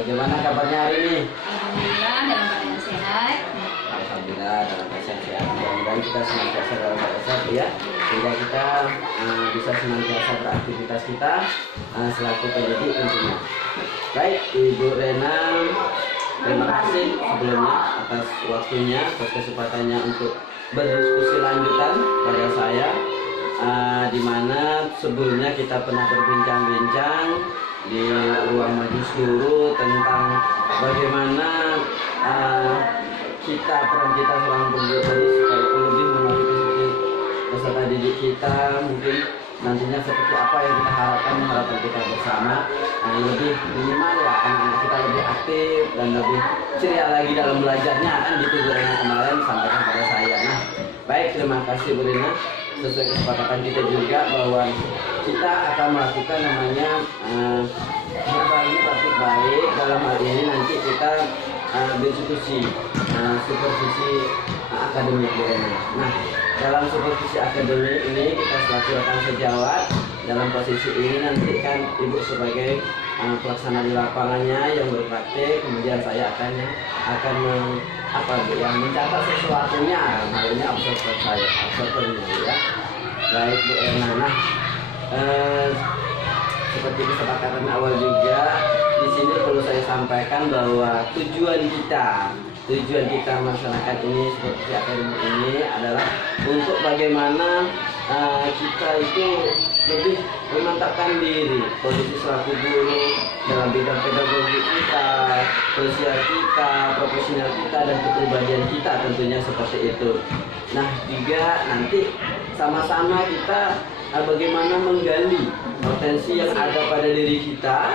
Bagaimana kabarnya hari ini? Alhamdulillah dalam keadaan sehat. Alhamdulillah dalam keadaan sehat. Mudah-mudahan kita senantiasa dalam keadaan sehat ya, sehingga kita bisa senantiasa beraktivitas kita selaku pendidik tentunya. Baik, Ibu Rena, terima kasih sebelumnya atas waktunya, atas kesempatannya untuk berdiskusi lanjutan pada saya. Di mana sebelumnya kita pernah berbincang-bincang di ruang majelis guru tentang bagaimana peran kita seorang pendidik tadi supaya lebih memotivasi peserta didik kita, mungkin nantinya seperti apa yang kita harapkan, harapan kita bersama, lebih minimal ya anak-anak kita lebih aktif dan lebih ceria lagi dalam belajarnya, kan gitu Bu Rena kemarin sampaikan pada saya. Nah, baik, terima kasih Bu Rena. Sesuai kesepakatan kita juga bahwa kita akan melakukan namanya berbagi praktik baik. Dalam hal ini nanti kita berdiskusi supervisi akademik Bu Rena. Nah, dalam supervisi akademik ini kita selaku rekan sejawat. Dalam posisi ini nanti kan Ibu sebagai pelaksana di lapangannya yang berpraktik, kemudian saya akan mencatat sesuatunya, hal ini observernya ya. Baik Bu Erna. Nah, seperti kesepakatan awal juga, di sini perlu saya sampaikan bahwa tujuan kita melaksanakan ini seperti akademi ini adalah untuk bagaimana kita itu lebih memantapkan diri posisi selaku guru dalam bidang pedagogi kita, sosial kita, profesional kita, dan kepribadian kita tentunya seperti itu. Nah, juga nanti sama-sama kita bagaimana menggali potensi yang ada pada diri kita,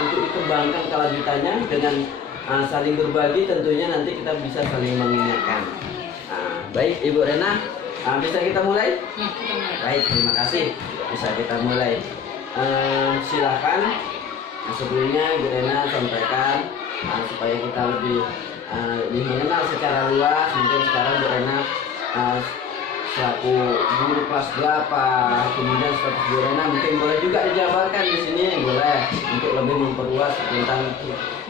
untuk dikembangkan kelanjutannya dengan saling berbagi, tentunya nanti kita bisa saling mengingatkan. Baik Ibu Rena, bisa kita mulai? Ya, kita mulai. Baik, terima kasih. Bisa kita mulai. Silakan. Sebelumnya Ibu Rena sampaikan supaya kita lebih mengenal secara luas. Mungkin sekarang Bu Rena selaku guru kelas berapa, kemudian status Bu Rena mungkin boleh juga dijabarkan di sini, boleh, untuk lebih memperluas tentang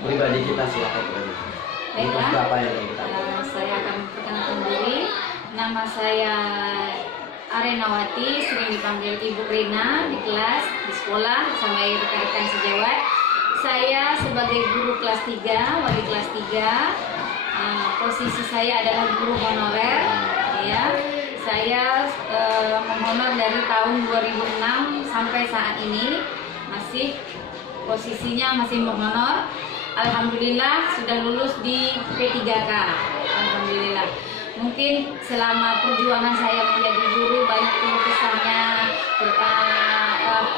pribadi kita. Silakan Bu Rena. Kelas berapa yang kita? Saya akan perkenalkan diri. Nama saya Arenawati, sering dipanggil Ibu Rena di kelas, di sekolah, sama rekan-rekan sejawat. Saya sebagai guru kelas 3, wali kelas 3. Posisi saya adalah guru honorer. Ya, saya menghonor dari tahun 2006 sampai saat ini, posisinya masih menghonor. Alhamdulillah sudah lulus di P3K. Alhamdulillah. Mungkin selama perjuangan saya menjadi guru banyak kesannya,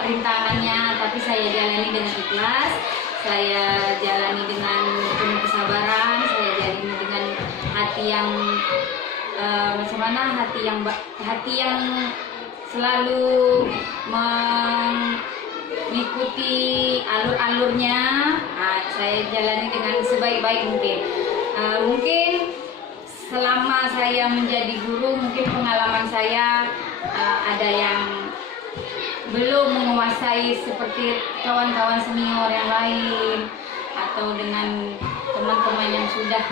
rintangannya, tapi saya jalani dengan ikhlas, saya jalani dengan penuh kesabaran, saya jalani dengan hati yang hati yang selalu mengikuti alur-alurnya. Saya jalani dengan sebaik-baik mungkin. Mungkin selama saya menjadi guru, mungkin pengalaman saya ada yang belum menguasai seperti kawan-kawan senior yang lain, atau dengan teman-teman yang sudah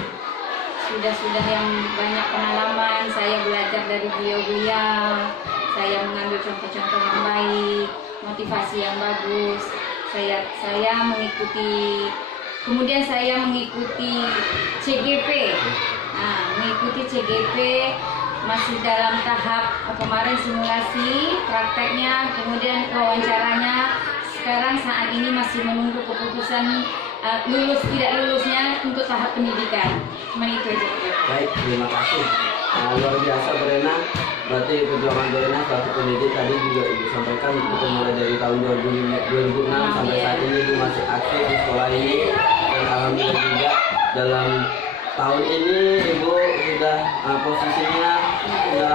yang banyak pengalaman. Saya belajar dari beliau-beliau, saya mengambil contoh-contoh yang baik, motivasi yang bagus. Saya mengikuti, kemudian saya mengikuti CGP. Mengikuti CGP masih dalam tahap kemarin simulasi prakteknya, kemudian wawancaranya. Sekarang saat ini masih menunggu keputusan lulus tidak lulusnya untuk tahap pendidikan. Cuma itu aja. Baik, terima kasih. Luar biasa Bu Rena. Berarti perjuangan Bu Rena selaku pendidik tadi juga Ibu sampaikan itu mulai dari tahun 2006 sampai saat ini Ibu masih aktif di sekolah ini, dan alhamdulillah juga dalam tahun ini Ibu sudah posisinya sudah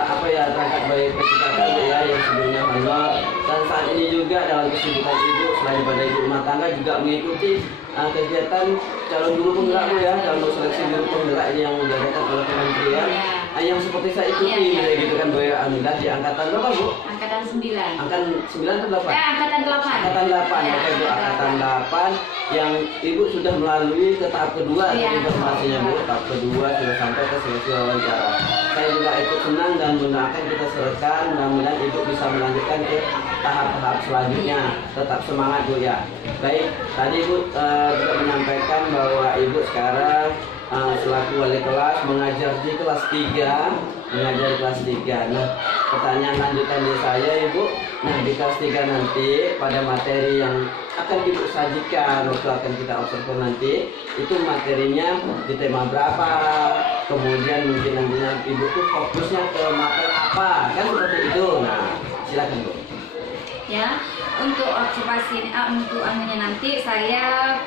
terangkat baik P3K ya, yang sebelumnya honor, dan saat ini juga dalam kesibukan Ibu selain pada ibu rumah tangga juga mengikuti kegiatan calon guru penggerak Bu ya, calon seleksi guru penggerak ini yang diadakan oleh kementerian. Yang seperti saya ikuti kayak gitu kan Bu ya, alhamdulillah di angkatan berapa Bu? Angkatan 9. Angkatan 9 atau 8? Angkatan 8. Angkatan 8, Ya, Bapak Ibu, angkatan 8 yang Ibu sudah melalui ke tahap kedua informasinya Bu, tahap kedua sudah sampai ke seleksi wawancara. Saya juga ikut senang dan mendoakan kita serahkan, mudah-mudahan Ibu bisa melanjutkan ke tahap-tahap selanjutnya. Tetap semangat Bu ya. Baik, tadi Ibu juga menyampaikan bahwa Ibu sekarang selaku wali kelas mengajar di kelas 3, mengajar di kelas 3. Nah, pertanyaan lanjutan dari saya Ibu, nah di kelas 3 nanti pada materi yang akan Ibu sajikan waktu akan kita observe nanti, itu materinya di tema berapa, kemudian mungkin nantinya Ibu tuh fokusnya ke materi apa, kan seperti itu. Nah, silakan Bu. Ya, untuk observasi untuk anunya nanti saya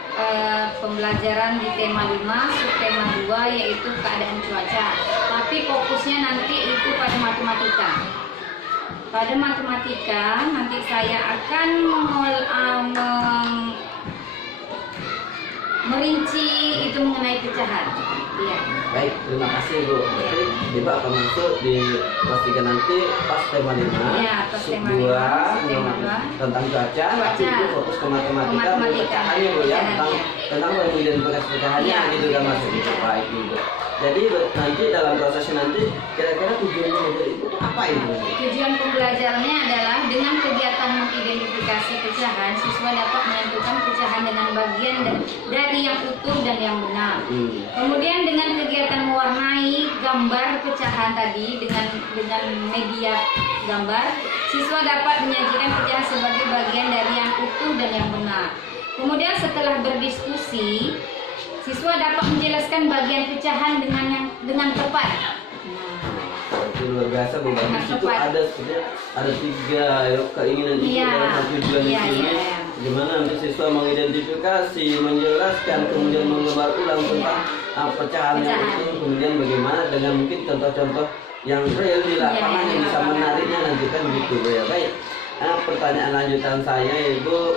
pembelajaran di tema 5, subtema 2 yaitu keadaan cuaca. Tapi fokusnya nanti itu pada matematika. Pada matematika nanti saya akan merinci itu mengenai pecahan. Iya. Baik, terima kasih Bu. Jadi Ibu akan masuk di kelas 3 nanti pas tema 5, Ya, pas sub tema 2, 5, tema 2 tentang cuaca, tapi itu fokus ke matematika, pecahannya Bu ya, tentang identifikasi pecahannya gitu kan Mas. Baik Ibu. Jadi nanti dalam prosesnya nanti kira-kira tujuannya dari Ibu apa Ibu? Tujuan pembelajarannya adalah dengan kegiatan mengidentifikasi pecahan, siswa dapat menentukan pecahan dengan bagian dari yang utuh dan yang benar. Kemudian dengan kegiatan mewarnai gambar pecahan tadi dengan media gambar, siswa dapat menyajikan pecahan sebagai bagian dari yang utuh dan yang benar. Kemudian setelah berdiskusi, siswa dapat menjelaskan bagian pecahan dengan tepat. Itu luar biasa Bu. Di situ ada sebenarnya ada 3 keinginan Ibu dalam tujuan di sini. Gimana nanti siswa mengidentifikasi, menjelaskan, kemudian menggambar ulang tentang pecahan yang itu, kemudian bagaimana dengan mungkin contoh-contoh yang real di lapangan yang bisa menariknya nanti kan gitu Bu ya. Baik. Pertanyaan lanjutan saya Ibu,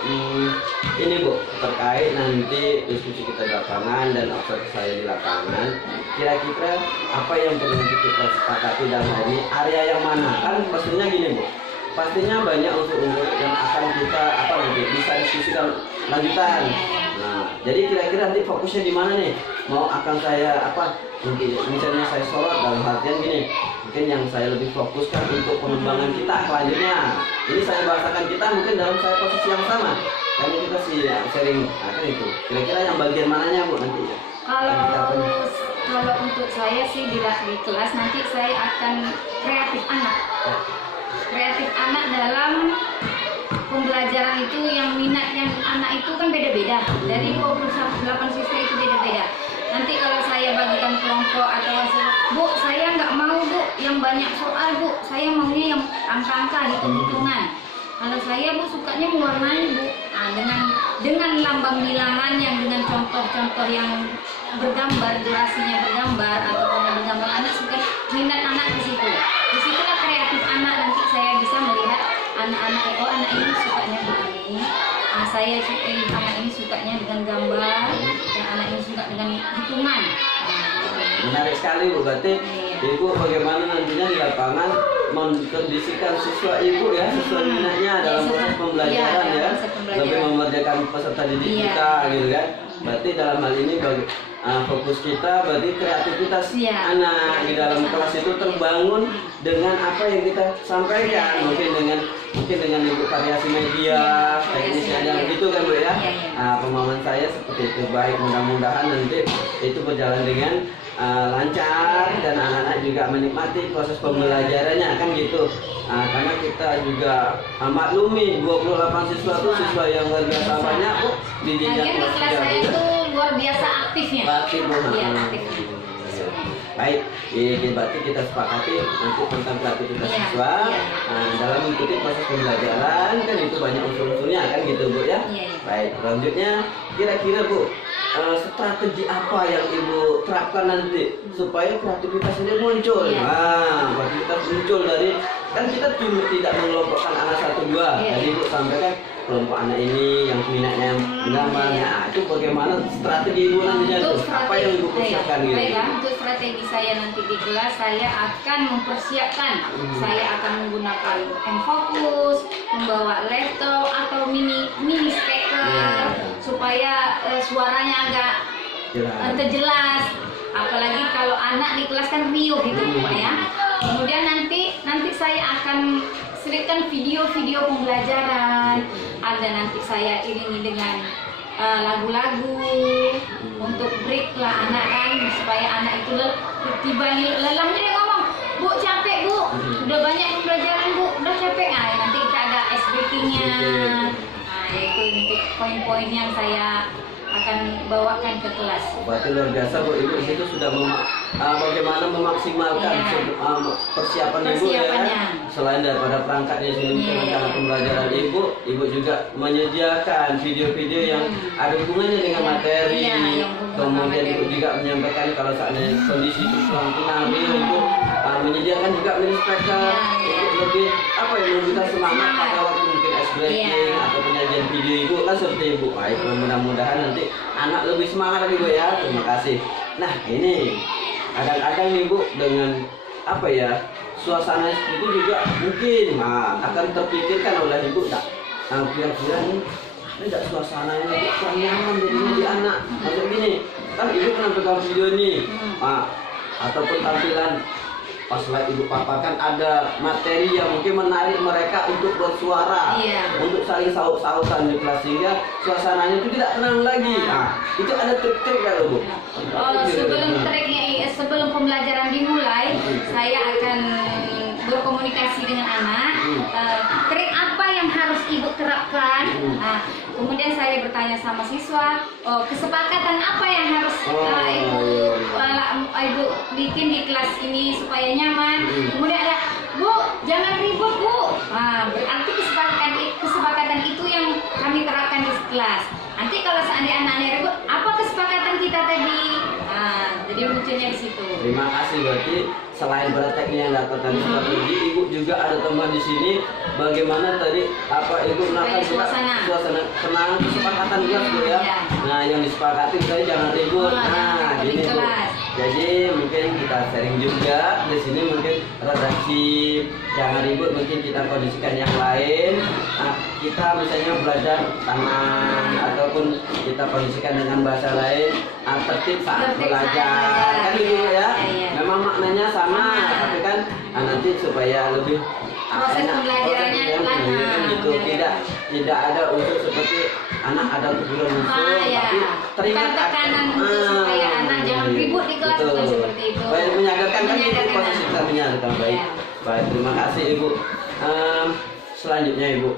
ini Bu, terkait nanti diskusi kita di lapangan dan observasi saya di lapangan, kira-kira apa yang perlu kita sepakati dalam hal ini, area yang mana? Kan pastinya gini Bu, pastinya banyak unsur-unsur yang akan kita nanti bisa diskusikan lanjutan. Nah, jadi kira-kira nanti fokusnya di mana nih? Mau akan saya mungkin misalnya saya sorot dalam artian gini, mungkin yang saya lebih fokuskan untuk pengembangan kita selanjutnya. Ini saya bahasakan kita mungkin dalam saya posisi yang sama, karena kita sharing, kan itu. Kira-kira yang bagian mananya Bu nanti? Kalau untuk saya sih di kelas nanti saya akan kreatif anak. Kreatif anak dalam pembelajaran itu yang minatnya anak itu kan beda-beda. Dari 28 siswa itu beda-beda. Nanti kalau saya bagikan kelompok atau Bu, saya nggak mau Bu yang banyak soal Bu, saya maunya yang angka-angka, hitung-hitungan. Kalau saya Bu sukanya mewarnai Bu, dengan lambang bilangan yang dengan contoh-contoh yang bergambar, durasinya bergambar ataupun yang bergambar, anak suka minat anak di situ. Di situlah kreatif anak, nanti saya bisa melihat anak-anak anak ini sukanya begini. Saya anak ini sukanya dengan gambar, dan anak ini suka dengan hitungan. Menarik sekali Bu, berarti Ibu bagaimana nantinya di lapangan mengkondisikan siswa Ibu ya, sesuai minatnya dalam proses pembelajaran ya, lebih memerdekakan peserta didik kita gitu kan. Berarti dalam hal ini fokus kita berarti kreativitas anak di dalam kelas itu terbangun dengan apa yang kita sampaikan, mungkin dengan Ibu variasi media, teknisnya dan gitu kan Bu ya. Pemahaman saya seperti itu. Baik, mudah-mudahan nanti itu berjalan dengan lancar dan anak-anak juga menikmati proses pembelajarannya kan gitu. Karena kita juga maklumi 28 siswa itu siswa yang luar biasa banyak Bu di jenjang kelas saya itu luar biasa aktifnya. Aktif Bu. Baik, berarti kita sepakati untuk tentang kreativitas siswa dalam mengikuti proses pembelajaran kan itu banyak unsur-unsurnya kan gitu Bu ya. Baik, selanjutnya kira-kira Bu strategi apa yang Ibu terapkan nanti supaya kreativitas ini muncul? Kreativitas muncul dari kan kita tidak mengelompokkan anak 1-2. Jadi Ibu sampaikan kelompok anak ini yang minatnya menggambar. Nah, itu bagaimana strategi ibu nantinya itu? Apa yang ibu persiapkan gitu? Baiklah, untuk strategi saya nanti di kelas, saya akan mempersiapkan. Saya akan menggunakan M-Focus, membawa laptop atau mini speaker supaya suaranya agak terjelas. Apalagi kalau anak di kelas kan riuh gitu Pak ya. Kemudian nanti saya akan selipkan video-video pembelajaran. Ada nanti saya iringi dengan lagu-lagu untuk break lah anak kan, supaya anak itu tiba lelahnya dia ngomong, Bu capek Bu, udah banyak pembelajaran Bu, udah capek. Nanti kita ada ice breakingnya. Nah itu untuk poin-poin yang saya akan bawakan ke kelas. Berarti luar biasa Bu, Ibu di situ sudah bagaimana memaksimalkan persiapan Ibu ya. Selain daripada perangkatnya sini rencana pembelajaran Ibu juga menyediakan video-video yang ada hubungannya dengan materi. Kemudian Ibu juga menyampaikan kalau saatnya kondisi itu kurang tenang, Ibu menyediakan juga mini speaker untuk lebih memberikan semangat pada waktu mungkin ice breaking atau penyajian video Ibu kan seperti Ibu. Baik, mudah-mudahan nanti anak lebih semangat lagi Bu ya. Terima kasih. Nah ini kadang-kadang Ibu dengan suasana itu juga mungkin akan terpikirkan oleh Ibu kira-kira nih ada suasananya Ibu kurang nyaman jadinya di anak. Maksud gini kan Ibu pernah pegang video nih ataupun tampilan pas Ibu paparkan ada materi yang mungkin menarik mereka untuk bersuara, untuk saling saut-sautan di kelas sehingga suasananya itu tidak tenang lagi. Itu ada trik-trik ya Bu? Sebelum pembelajaran dimulai, saya akan berkomunikasi dengan anak. Trik apa yang harus Ibu terapkan? Kemudian saya bertanya sama siswa, kesepakatan apa yang harus Ibu bikin di kelas ini supaya nyaman. Kemudian ada, Bu, jangan ribut Bu. Berarti kesepakatan itu yang kami terapkan di kelas. Nanti kalau seandainya anak-anak ribut, apa kesepakatan kita tadi? Jadi lucunya di situ. Terima kasih. Berarti selain prakteknya yang dapat tadi strategi, Ibu juga ada teman di sini. Bagaimana tadi Ibu menangkan suasana tenang, kesepakatan juga Bu ya. Nah yang disepakati tadi jangan ribut. Gini Bu. Jadi mungkin kita sharing juga di sini, mungkin redaksi jangan ribut, mungkin kita kondisikan yang lain. Kita misalnya belajar tenang ataupun kita kondisikan dengan bahasa lain, tertib saat belajar kan gitu ya. Memang maknanya sama, tapi kan nanti supaya lebih proses pembelajarannya kan gitu. Tidak ada unsur seperti anak ada teguran musuh, tapi teringat tekanan supaya anak jangan ribut di kelas, bukan seperti itu. Baik, menyadarkan kan itu proses kita menyadarkan. Baik, terima kasih Ibu. Selanjutnya Ibu,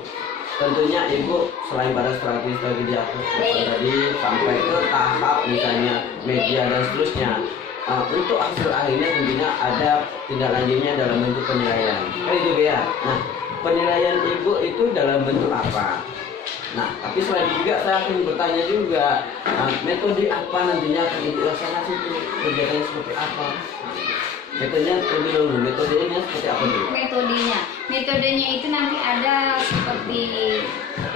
tentunya Ibu selain pada strategi di atas tadi sampai ke tahap misalnya media dan seterusnya, untuk hasil akhirnya tentunya ada tindak lanjutnya dalam bentuk penilaian. Itu ya. Nah, penilaian Ibu itu dalam bentuk apa? Nah, tapi selain juga saya akan bertanya juga, metode apa nantinya akan Ibu laksanakan itu, kegiatan seperti apa? Metodenya lebih dahulu, metodenya seperti apa dulu? Metodenya itu nanti ada seperti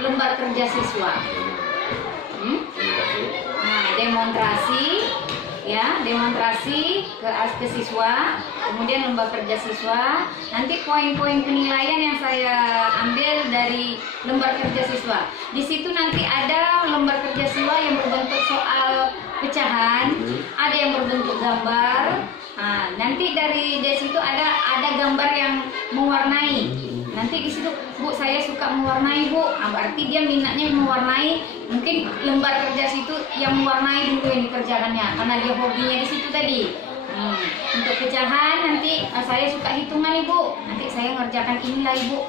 lembar kerja siswa. Demonstrasi ke siswa, kemudian lembar kerja siswa. Nanti poin-poin penilaian yang saya ambil dari lembar kerja siswa. Di situ nanti ada lembar kerja siswa yang berbentuk soal pecahan, ada yang berbentuk gambar. Nanti dari situ ada gambar yang mewarnai. Nanti di situ Bu, saya suka mewarnai Bu. Berarti dia minatnya mewarnai. Mungkin lembar kerja situ yang mewarnai dulu yang dikerjakannya, karena dia hobinya di situ tadi. Untuk pecahan nanti saya suka hitungan Ibu. Nanti saya ngerjakan inilah Ibu.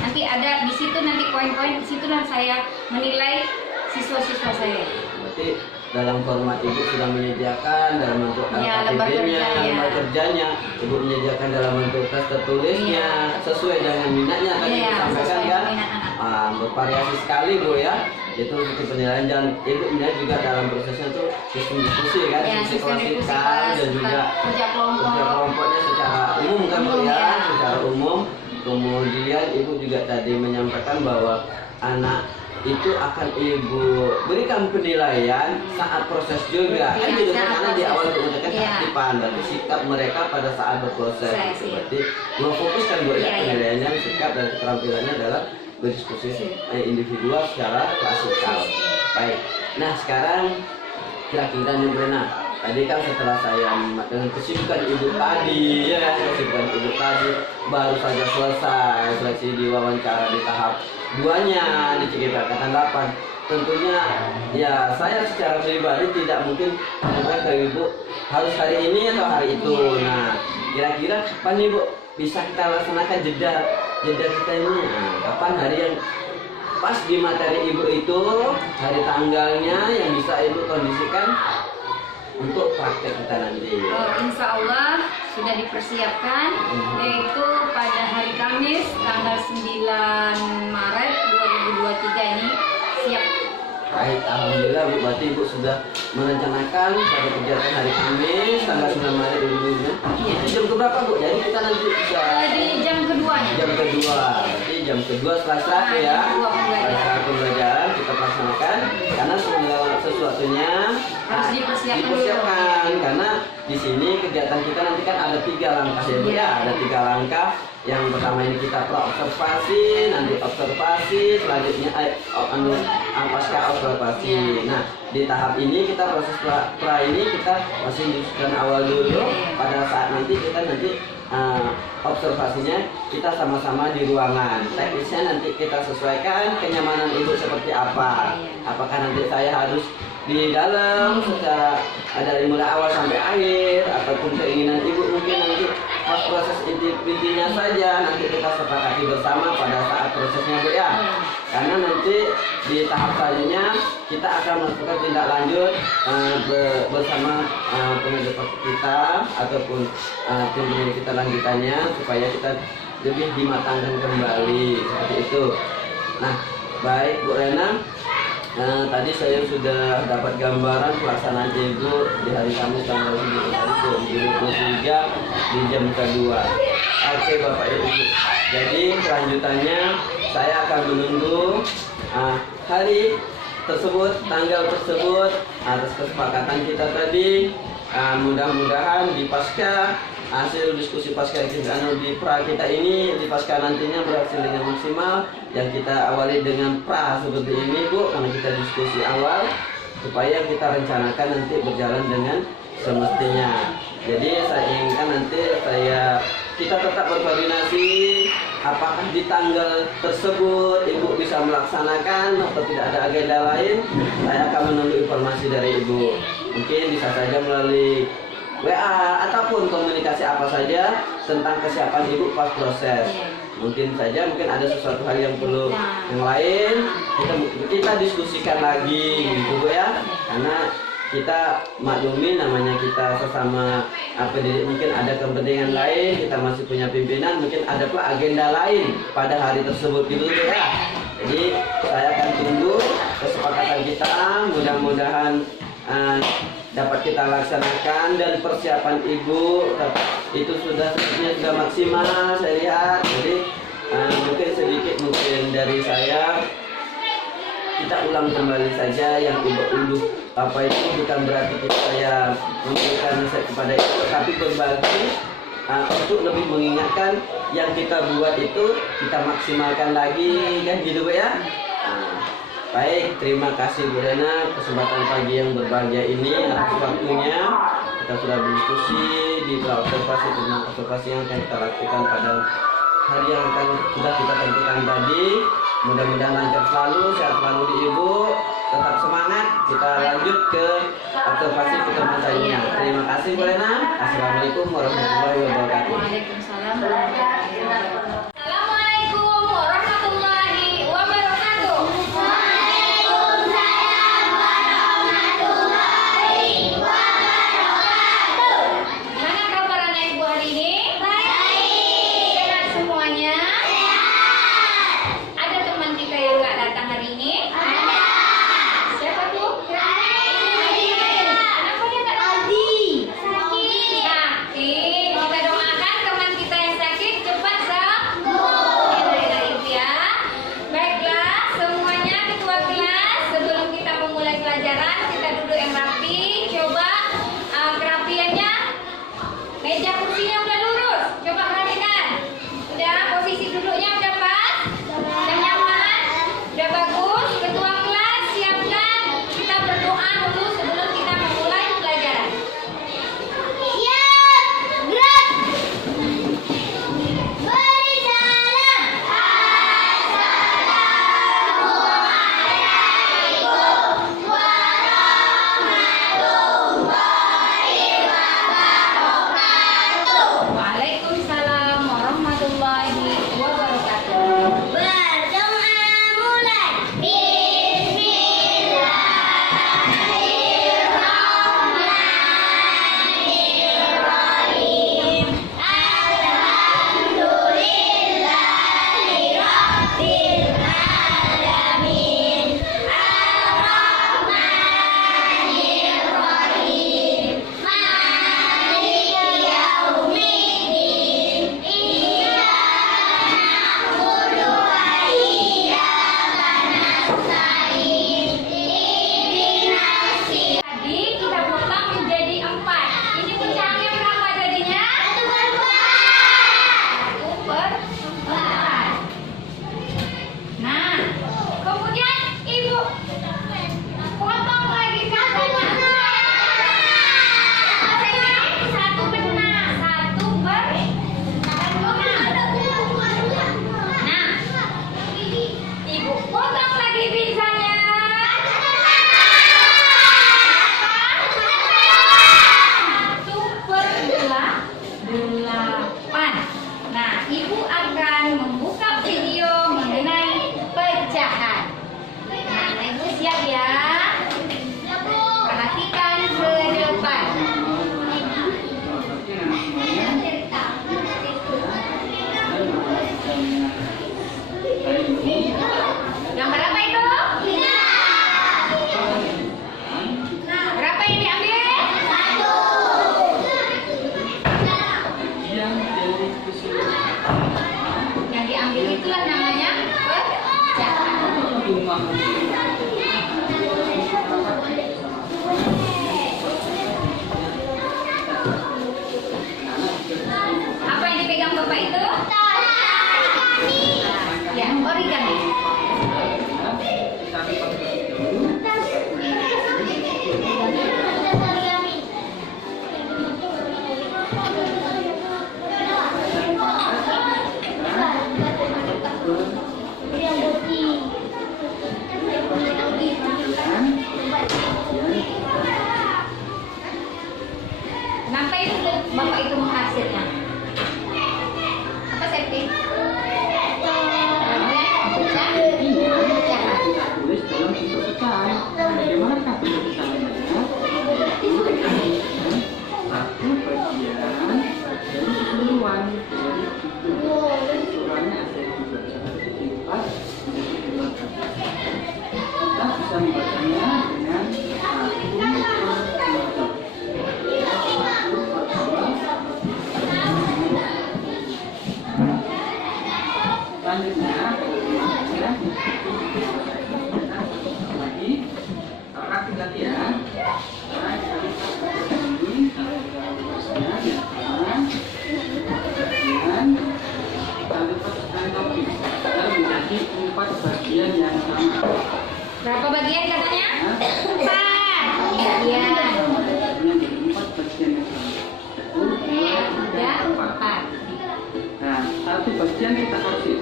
Nanti ada di situ nanti poin-poin di situ dan saya menilai siswa-siswa saya. Berarti dalam format Ibu sudah menyediakan dalam bentuk KTP-nya, lembar kerjanya, Ibu menyediakan dalam bentuk tes tertulisnya sesuai dengan minatnya tadi disampaikan kan. Bervariasi sekali Bu ya. Itu untuk penilaian, dan Ibu melihat juga dalam prosesnya itu sistem diskusi kan, diskusi klasikal dan juga kerja kelompoknya secara umum kan Bu ya, secara umum. Kemudian ibu juga tadi menyampaikan bahwa anak itu akan ibu berikan penilaian saat proses juga. Kan gitu kan, karena di awal menggunakan keaktifan, berarti sikap mereka pada saat berproses. Berarti memfokuskan Bu ya penilaiannya, sikap dan keterampilannya dalam berdiskusi individual secara klasikal. Baik. Nah sekarang kira-kira nih Bu Rena, tadi kan setelah saya dengan kesibukan ibu tadi, ya kesibukan ibu tadi baru saja selesai seleksi di wawancara di tahap 2-nya di CGP Angkatan 8. Tentunya ya saya secara pribadi tidak mungkin menyampaikan ke ibu harus hari ini atau hari itu. Nah kira-kira kapan nih Bu bisa kita laksanakan jeda kita ini? Nah, kapan hari yang pas di materi ibu itu, hari tanggalnya yang bisa ibu kondisikan untuk praktek kita nanti? Insya Allah sudah dipersiapkan, yaitu pada hari Kamis tanggal 9 Maret 2023 ini siap. Baik, alhamdulillah Bu, berarti ibu sudah merencanakan pada kegiatan hari Kamis tanggal 9 Maret 2023. Iya. Jam berapa Bu? Jadi kita nanti bisa Di jam keduanya. jam kedua, berarti jam kedua setelah istirahat ya. Setelah pembelajaran kita laksanakan, karena segala sesuatunya Harus dipersiapkan karena di sini kegiatan kita nanti kan ada 3 langkah ya Bu ya. Ada 3 langkah. Yang pertama ini kita pra-observasi, nanti observasi, selanjutnya pasca observasi. Nah di tahap ini kita proses pra ini kita masih diskusikan awal dulu. Pada saat nanti kita observasinya kita sama-sama di ruangan. Teknisnya nanti kita sesuaikan kenyamanan ibu seperti apa. Apakah nanti saya harus di dalam secara dari mulai awal sampai akhir, ataupun keinginan ibu mungkin nanti pas proses intinya saja nanti kita sepakati bersama pada saat prosesnya Bu ya. Karena nanti di tahap selanjutnya kita akan melakukan tindak lanjut bersama pengajar kita ataupun tim pendidik kita lanjutannya supaya kita lebih dimatangkan kembali seperti itu. Nah baik Bu Rena, tadi saya sudah dapat gambaran pelaksanaan ibu di hari Kamis tanggal 9 di jam kedua. Oke Bapak Ibu, jadi kelanjutannya saya akan menunggu hari tersebut, tanggal tersebut atas kesepakatan kita tadi. Mudah-mudahan di pasca hasil diskusi pasca di pra kita ini, di pasca nantinya berhasil dengan maksimal. Yang kita awali dengan pra seperti ini Bu, karena kita diskusi awal supaya kita rencanakan nanti berjalan dengan semestinya. Jadi saya inginkan nanti kita tetap berkoordinasi apakah di tanggal tersebut ibu bisa melaksanakan atau tidak ada agenda lain. Saya akan menunggu informasi dari ibu, mungkin bisa saja melalui WA ataupun komunikasi apa saja tentang kesiapan ibu pas proses. Mungkin ada sesuatu hal yang perlu yang lain kita diskusikan lagi gitu Bu ya. Karena kita maklumi namanya kita sesama pendidik, mungkin ada kepentingan lain, kita masih punya pimpinan, mungkin ada pula agenda lain pada hari tersebut gitu ya. Jadi saya akan tunggu kesepakatan kita, mudah-mudahan dapat kita laksanakan, dan persiapan ibu itu sudah maksimal saya lihat. Jadi mungkin sedikit dari saya, kita ulang kembali saja yang ibu unduh apa itu, bukan berarti saya memberikan nasihat kepada ibu, tapi berbagi untuk lebih mengingatkan yang kita buat itu kita maksimalkan lagi kan gitu Bu ya. Baik, terima kasih Bu Rena kesempatan pagi yang berbahagia ini atas waktunya. Kita sudah berdiskusi di observasi tentang observasi yang akan kita lakukan pada hari yang akan sudah kita tentukan tadi. Mudah-mudahan lancar selalu, sehat selalu di ibu, tetap semangat. Kita lanjut ke observasi pertemuan selanjutnya. Terima kasih Bu Rena. Assalamualaikum warahmatullahi wabarakatuh. Waalaikumsalam warahmatullahi wabarakatuh. Assalamualaikum warahmatullahi wabarakatuh. Gimana kabar anak ibu hari ini? Sehat semuanya? Ada teman kita yang nggak datang hari ini? Siapa tuh? Kenapa dia nggak datang? Sakit. Kita doakan teman kita yang sakit cepat rapi. Coba kerapiannya, meja kursinya udah lurus. Coba perhatikan. Udah posisi duduknya udah pas, udah nyaman, udah bagus. Ketua kelas siapkan. Kita berdoa dulu sebelum kita memulai pelajaran. Siap, gerak. Beri salam. Assalamualaikum warahmatullahi wabarakatuh. Waalaikumsalam warahmatullahi wabarakatuh. Berdoa mulai. Bismillahirrahmanirrahim. Alhamdulillahirabbil alamin. Arrahmanirrahim. Maliki yaumiddin. Iyyaka na'budu wa iyyaka nasta'in. Ihdinas siratal. Tadi kita potong menjadi 4. Ini pecahannya berapa jadinya? 1/4. Nah, kemudian ibu potong lagi katanya. 1/6. Nah, ibu potong lagi pizzanya. 1/8. Nah, ibu akan membuka video mengenai pecahan. Nah, ibu siap ya? Perhatikan ke depan. Gambar apa itu? Berapa yang diambil? 1. Yang diambil itulah namanya pecahan. Apa yang dipegang Bapak itu? Ya, origami. Kenapa itu Bapak itu menghasilnya? Apa safety? Tulis dalam bentuk pecahan. Bagaimanakah bentuk pecahannya? Satu bagian dari keseluruhan dari itu. Ukurannya ada juga. Satu dilipat menjadi 2 bagian. Kita bisa membacanya dengan 1/2. Selanjutnya, lagi praktik lagi ya. Nah, ini menjadi 4 bagian yang sama. Berapa bagian katanya? 4 Bagian bagian. menjadi 4 bagian yang sama. 1, 2, 3, 4. 4. Nah, 1 bagian kita kursi.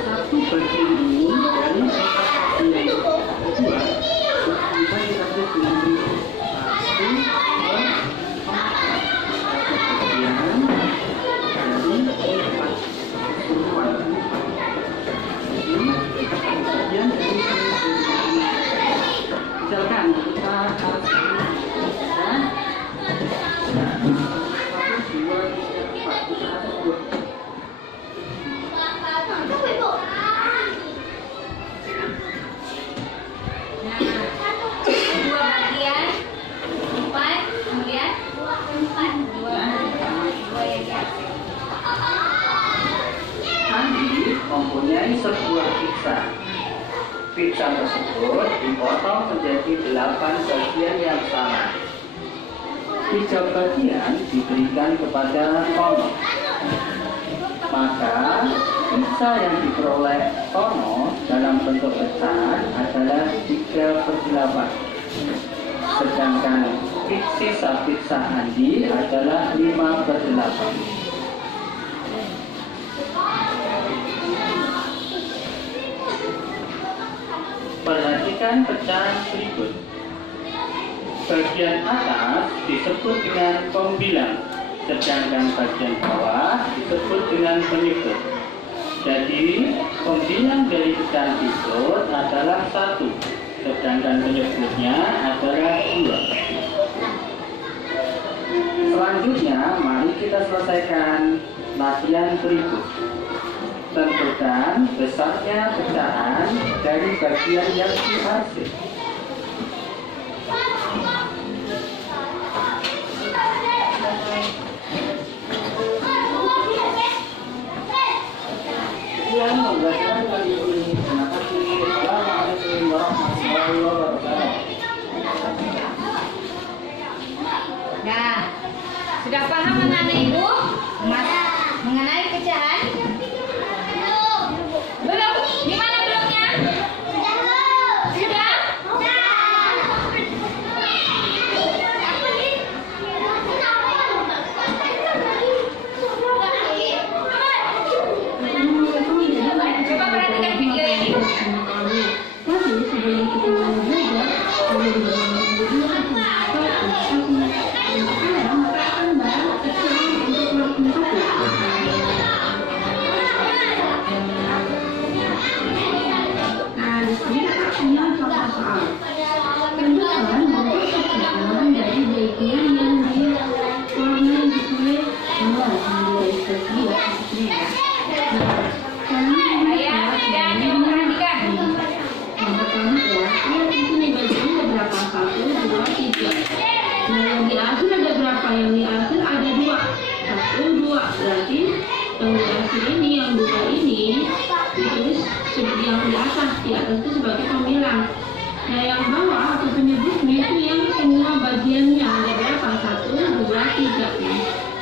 Satu bagian ini dari 4 bagian kedua bisa kita tulis dengan bentuk 1/4 bagian dari 4 keseluruhan. Ini kita bisa sebuah pizza. Pizza tersebut dipotong menjadi 8 bagian yang sama. 3 bagian diberikan kepada Tono. Maka pizza yang diperoleh Tono dalam bentuk pecahan adalah 3/8. Sedangkan sisa pizza Andi adalah 5/8. Perhatikan pecahan berikut. Bagian atas disebut dengan pembilang, sedangkan bagian bawah disebut dengan penyebut. Jadi, pembilang dari pecahan berikut adalah 1, sedangkan penyebutnya adalah 2. Selanjutnya, mari kita selesaikan latihan berikut. Tentukan besarnya pecahan dari bagian yang dihasil. Yang membelajar kali ini. Terima kasih. Assalamualaikum warahmatullahi wabarakatuh. Nah, sudah paham anak-anak ibu mengenai pecahan? Belum? Gimana belumnya? Sudah? Coba perhatikan video yang ini. Yang dihasil ada 2, 1, 2, berarti yang dihasil ini, yang 2 ini ditulis yang di atas itu sebagai pembilang. Nah, yang bawah atau penyebutnya itu yang semua bagiannya ada berapa? 1, 2, 3.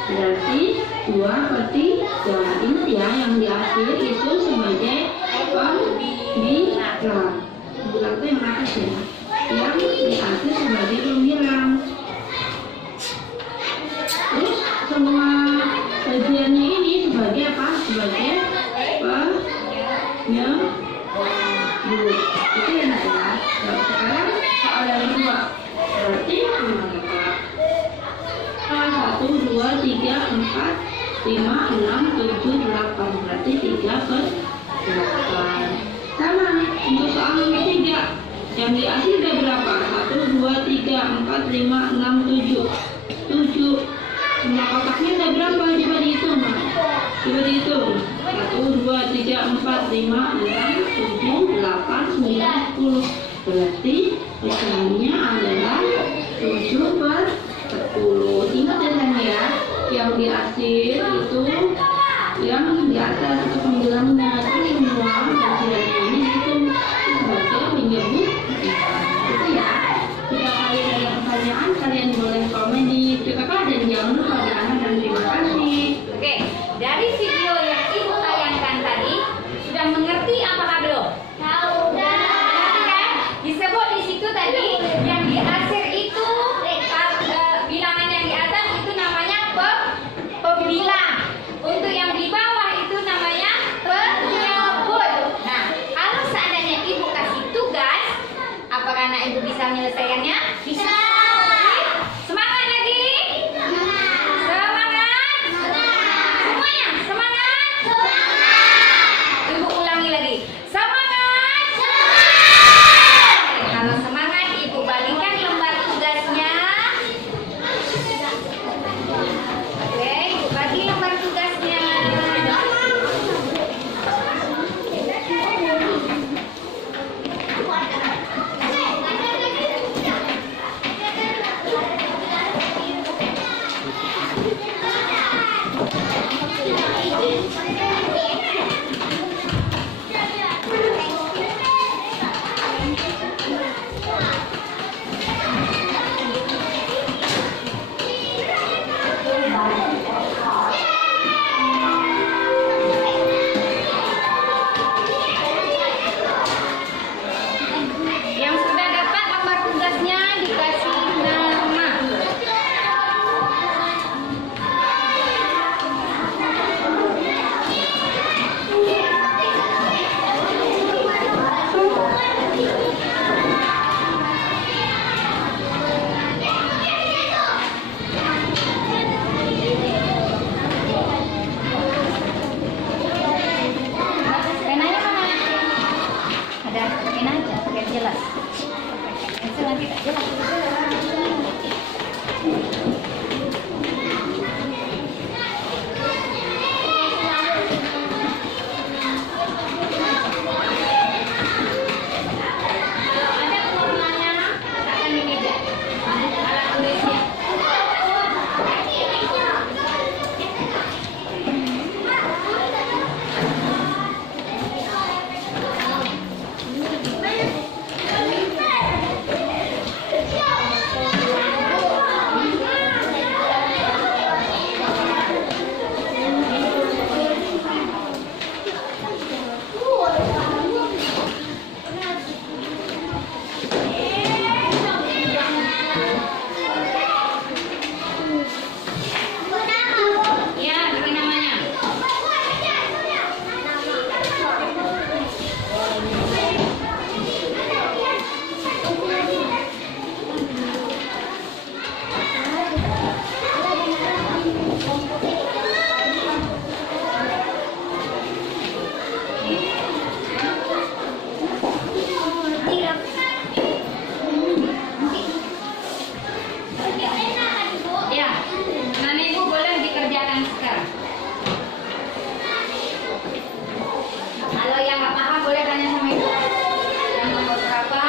Berarti 2/3 ini ya yang dihasil itu sebagai pembilang. Pembilang itu yang atas ya, yang dihasil sebagai pembilang. Terus semua bagiannya ini sebagai apa? Sebagai penyebut. Itu yang ada. Nah, sekarang soal yang kedua. Berarti 1, 2, 3, 4, 5, 6, 7, 8. Berarti 3/8. Sama untuk soal nomor 3. Yang dihasil ada berapa? 1, 2, 3, 4, 5, 6, 7. 7. Semua kotaknya ada berapa? Coba dihitung, Mas. Coba dihitung. 1, 2, 3, 4, 5, 6, 7, 8, 9, 10. Berarti pecahannya adalah 7/10. Ingat ya sayang ya, yang dihasil itu yang di atas itu pembilangnya. Tapi semua bagian ini itu sebagai penyebut. Itu ya. Jika kalian ada pertanyaan, kalian boleh komen di PKK dan jangan lupa berlangganan dan terima kasih. Oke, dari video yang ibu tayangkan tadi sudah mengerti apakah belum? Sudah. Kan? Disebut di situ tadi yang dihasil itu bilangan yang di atas itu namanya pembilang. Untuk yang di bawah itu namanya penyebut. Nah, kalau seandainya ibu kasih tugas, apakah anak ibu bisa menyelesaikannya? Bisa. Semangat lagi. Semangat. Semuanya semangat. Ibu ulangi lagi. Semangat. Kalau semangat, ibu bagikan lembar tugasnya. Oke, ibu bagi lembar tugasnya. kita jelas. Kalau ada warnanya, letakkan di meja. Alat tulisnya. Ya, beri namanya. Ya, Nana Ibu boleh dikerjakan sekarang. Kalau yang nggak paham boleh tanya sama Ibu. Yang nomor berapa?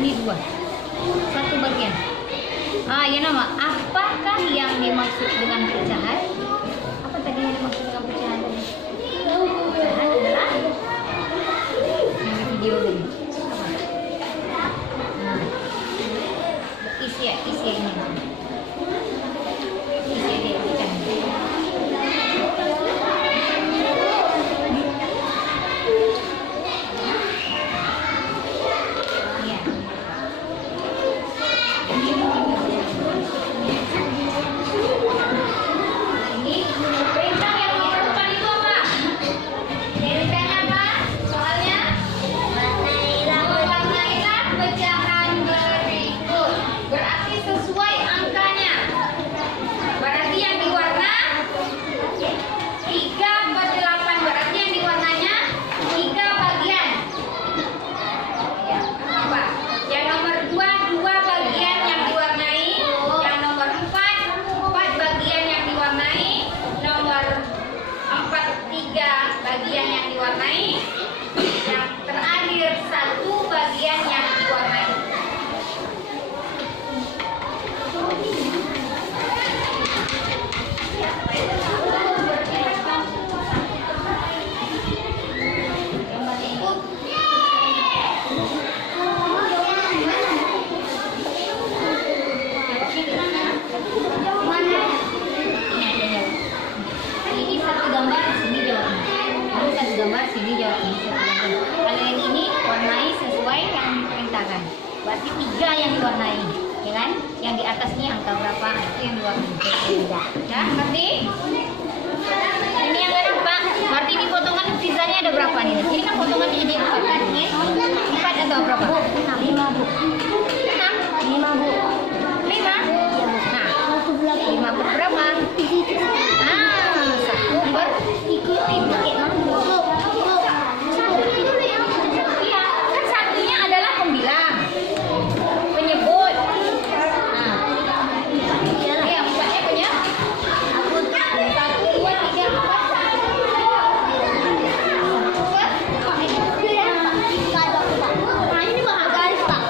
Ini dua, satu bagian. Ya nama, apakah yang dimaksud dengan pecahan? Apa tadi yang dimaksud dengan pecahan tadi? Pecahan adalah yang di video tadi. Apa? Isi ini. Isi dia pecahan. Iya. Ini bintang yang nomor depan itu apa? Ceritanya apa? Soalnya warnailah pecahan berikut. Berarti sesuai angkanya. Berarti yang diwarna 3/8. Berarti yang diwarnanya 3 bagian. Ya, apa? Yang nomor 2 bagian yang diwarnai. Yang nomor 4 bagian yang diwarnai. Nomor 4 3 bagian yang diwarnai. Yang terakhir 1 bagian yang diwarnai. Ini satu gambar sini jawab. Ini satu gambar sini jawab. Ini satu gambar. Kalau yang ini warnai sesuai yang diperintahkan. Berarti 3 yang diwarnai, ya kan? Yang di atas ini angka berapa? Itu yang diwarnai. Ya, ngerti? Ini yang ada 4. Berarti ini potongan sisanya ada berapa nih? Ini kan potongannya jadi 4 kan? 4 atau berapa? 5 Bu. 6? 5 Bu. 5? Nah, 5 per berapa? 1/5. Iya, kan satunya adalah pembilang, penyebut. Nah, iya, 4-nya punya 1, 2, 3, 4. Nah, ini mah garis Pak.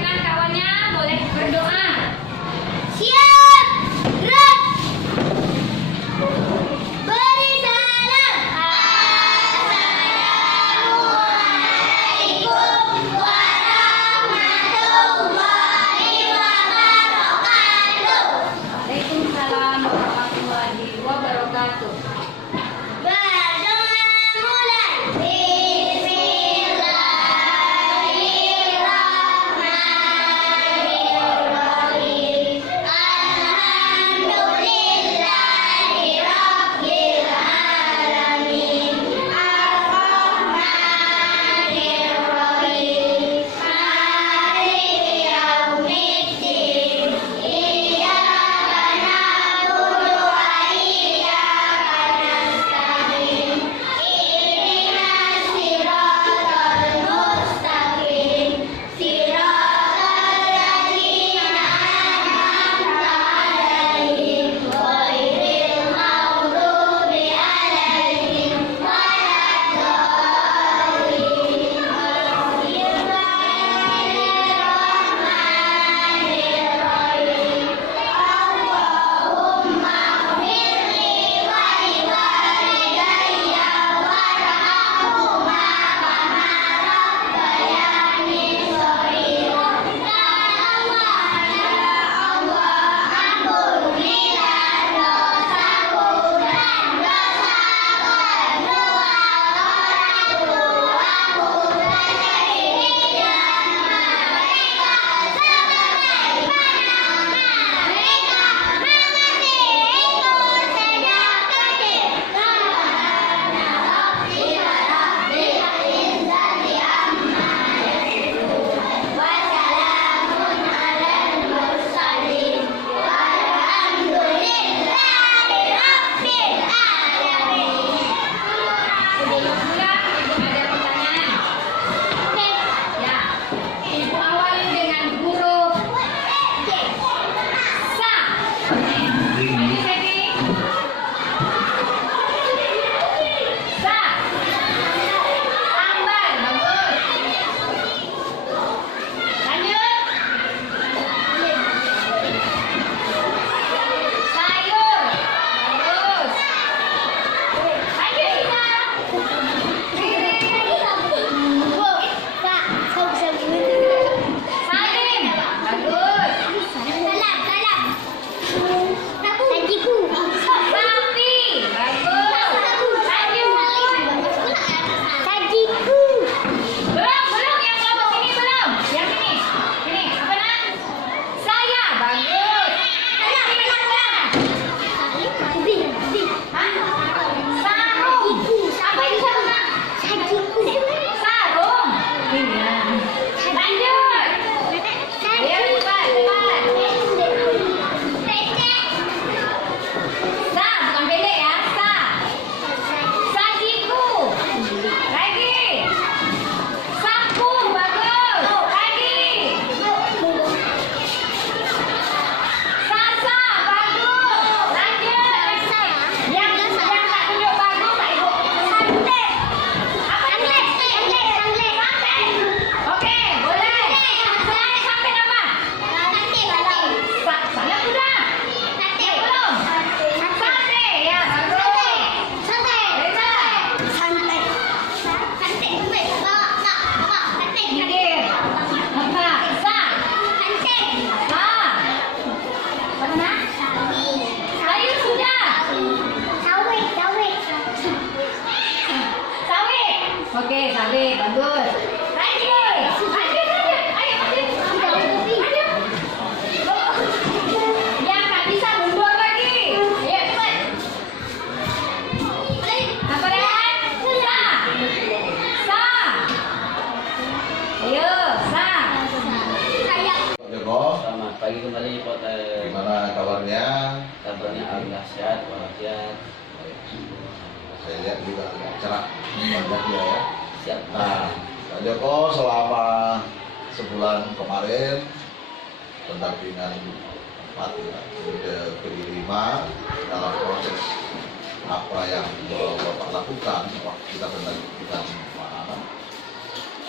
siapkan kawannya, boleh berdoa. Siap, gerak. Beri salam. Assalamualaikum warahmatullahi wabarakatuh. Waalaikumsalam warahmatullahi wabarakatuh. Berdoa mulai. Bismillahirrahmanirrahim. Alhamdulillahirabbil alamin. Ar-Rahmanir-Rahim. Maliki yaumiddin. Iyyaka na'budu wa iyyaka nasta'in. Ihdinas siratal mustaqim. Siratal ladzina an'amta 'alaihim ghairil maghdubi 'alaihim waladdallin. Bismillahirrahmanirrahim. Allahumma ighfirli wa liwalidayya warhamhuma kama rabbayani shaghira. Ya Allah, ampunilah dosaku dan dosa kedua orang tuaku dan jadikanlah mereka sebagaimana mereka mengasihiku sejak kecil. Subhana rabbika rabbil izzati amma yasifun wa salamun alal mursalin walhamdulillahi rabbil alamin. Sebelum pulang, Ibu ada pertanyaan. Ya, Ibu awali dengan huruf sa. Maju Sedi. Sa. Sambal, bagus. Lanjut. Sayur, bagus. Lanjut Ina. Salim, bagus. Sapi, bagus. Lanjut. Belum, yang kelompok ini belum. Yang ini. Ini, apa nak? Saya, bagus. Hah? Sarung. Apa itu sarung nak? Sarung. Iya. Lanjut. Ayo cepat, cepat. Sa, bukan pendek ya. Sa. Sajiku. Lagi. Sapu, bagus. Lagi. Sasa, bagus. Lanjut. Yang tak tunjuk bagus, tak ibu. Apa ini? Santai. Oke, boleh. Sampai nama. Saya sudah. Yang belum. Sate, ya bagus. Reza. Gigir. Apa? Sa. Sa. Mana? Sayur sudah. Sawit. Oke, sawit. Bagus. Lanjut. Lanjut. Ayo, lanjut. Yang tak bisa mundur lagi. Ayo, cepat. Apa Rehan? Sa. Ayo, sa. Joko, Selamat pagi kembali Pak. gimana kabarnya? Kabarnya alhamdulillah sehat walafiat. Saya lihat juga agak cerah wajahnya ya. Siap. Nah, Pak Joko selama sebulan kemarin pendampingan 4 ya, ke-5 dalam proses apa yang Bapak lakukan waktu kita pendampingan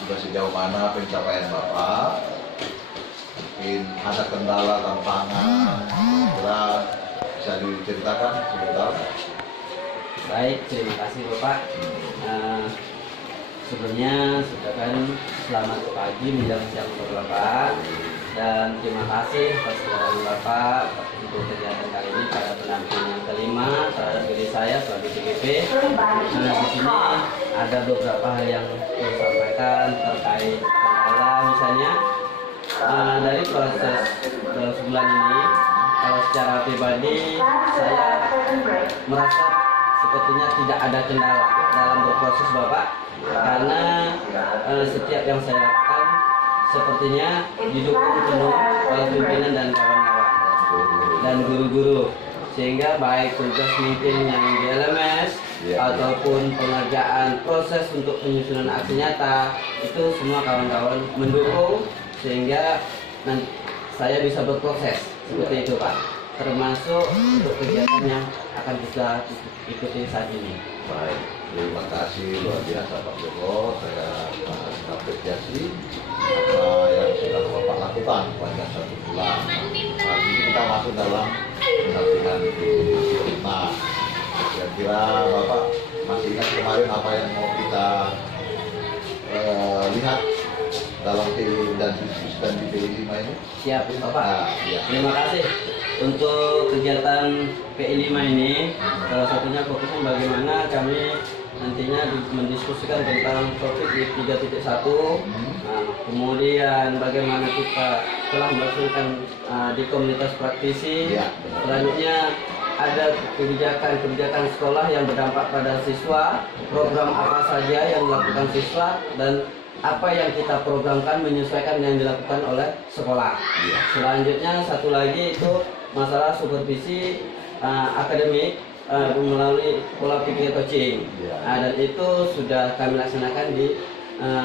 sudah sejauh mana pencapaian Bapak mungkin ada kendala tantangan, kira bisa diceritakan sebentar. Baik, terima kasih Bapak. Sebelumnya kan selamat pagi menjelang siang untuk Bapak, dan terima kasih atas kehadiran Bapak untuk kegiatan kali ini pada pendampingan yang kelima terhadap diri saya sebagai CGP. Di sini ada beberapa hal yang saya sampaikan terkait kendala, misalnya dari proses dalam sebulan ini, kalau secara pribadi saya merasa sepertinya tidak ada kendala dalam berproses Bapak, karena setiap yang saya lakukan sepertinya didukung penuh oleh pimpinan dan kawan-kawan dan guru-guru, sehingga baik tugas meeting yang di LMS ataupun pengerjaan proses untuk penyusunan aksi nyata itu semua kawan-kawan mendukung, sehingga saya bisa berproses seperti itu Pak, termasuk untuk kegiatan yang akan kita ikuti saat ini. Baik, terima kasih luar biasa Pak Joko. Saya apresiasi apa yang sudah Bapak lakukan pada 1 bulan. Hari ini kita masuk dalam pendampingan kelima. Kira-kira Bapak masih ingat kemarin apa yang mau kita lihat dalam TV dan diskusi dan di PI 5 ini? Siap Bapak. Ya. Terima kasih untuk kegiatan PI 5 ini. Salah satunya fokusnya bagaimana kami nantinya mendiskusikan tentang topik di 3.1. Kemudian bagaimana kita telah melakukan di komunitas praktisi. Ya, Selanjutnya ada kebijakan sekolah yang berdampak pada siswa, program apa saja yang dilakukan siswa, dan apa yang kita programkan menyesuaikan yang dilakukan oleh sekolah. Selanjutnya satu lagi itu masalah supervisi akademik melalui pola pikir coaching. Dan itu sudah kami laksanakan di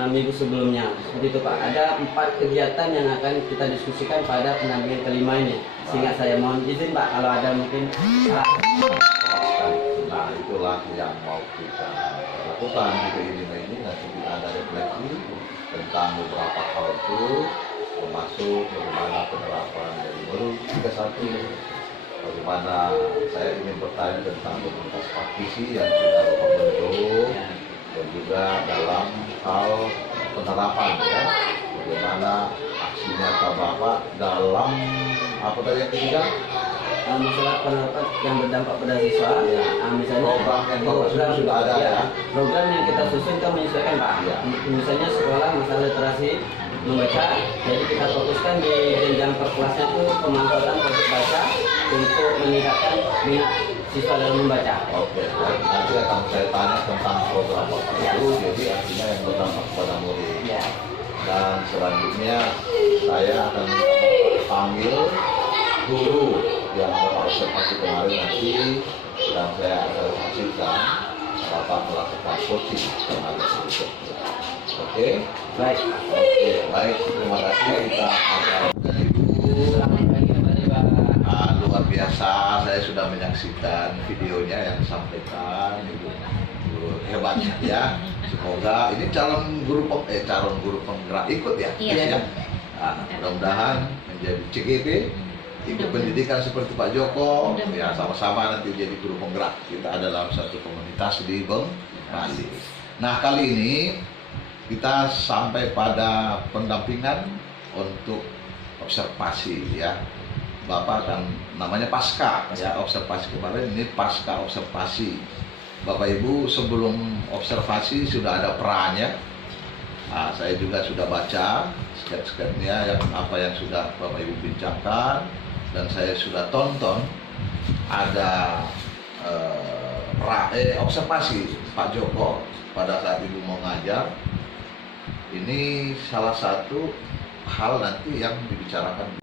minggu sebelumnya. Seperti itu Pak. Ada 4 kegiatan yang akan kita diskusikan pada pendampingan kelima ini. Sehingga saya mohon izin Pak kalau ada mungkin Nah, itulah yang mau kita lakukan di PI 5 ini. Nanti kita ada refleksi tentang beberapa hal itu, termasuk bagaimana penerapan dari baru 31, bagaimana saya ingin bertanya tentang komunitas praktisi yang sudah Bapak bentuk, dan juga dalam hal penerapan ya, bagaimana aksi nyata Bapak dalam apa tadi yang ketiga? Masalah penerapan yang berdampak pada siswa. Misalnya Program yang Bapak sudah ada ya. Program yang kita susun kan menyesuaikan Pak. Misalnya sekolah masalah literasi membaca, jadi kita fokuskan di jenjang perkelasnya itu pemanfaatan proses baca untuk meningkatkan minat siswa dalam membaca. Oke, baik. Nanti akan saya tanya tentang program Bapak itu, jadi artinya yang berdampak pada murid. Dan selanjutnya saya akan panggil guru yang Bapak observasi kemarin nanti, dan saya akan saksikan Bapak melakukan coaching kemarin itu. Oke? Baik. Oke, baik. Terima kasih. Kita akan Selamat pagi kembali Pak. luar biasa. Saya sudah menyaksikan videonya yang disampaikan. Ibu hebatnya ya. Semoga ini calon guru penggerak ikut ya. Iya. Mudah-mudahan menjadi CGP, ikut pendidikan seperti Pak Joko, ya sama-sama nanti jadi guru penggerak. Kita ada dalam satu komunitas di Bengkali. Nah, kali ini kita sampai pada pendampingan untuk observasi ya. Bapak kan namanya pasca ya, observasi kemarin ini pasca observasi. Bapak Ibu sebelum observasi sudah ada perannya. Nah, saya juga sudah baca sketch-sketchnya yang apa yang sudah Bapak Ibu bincangkan, dan saya sudah tonton ada observasi Pak Joko pada saat Ibu mau ngajar. Ini salah satu hal nanti yang dibicarakan.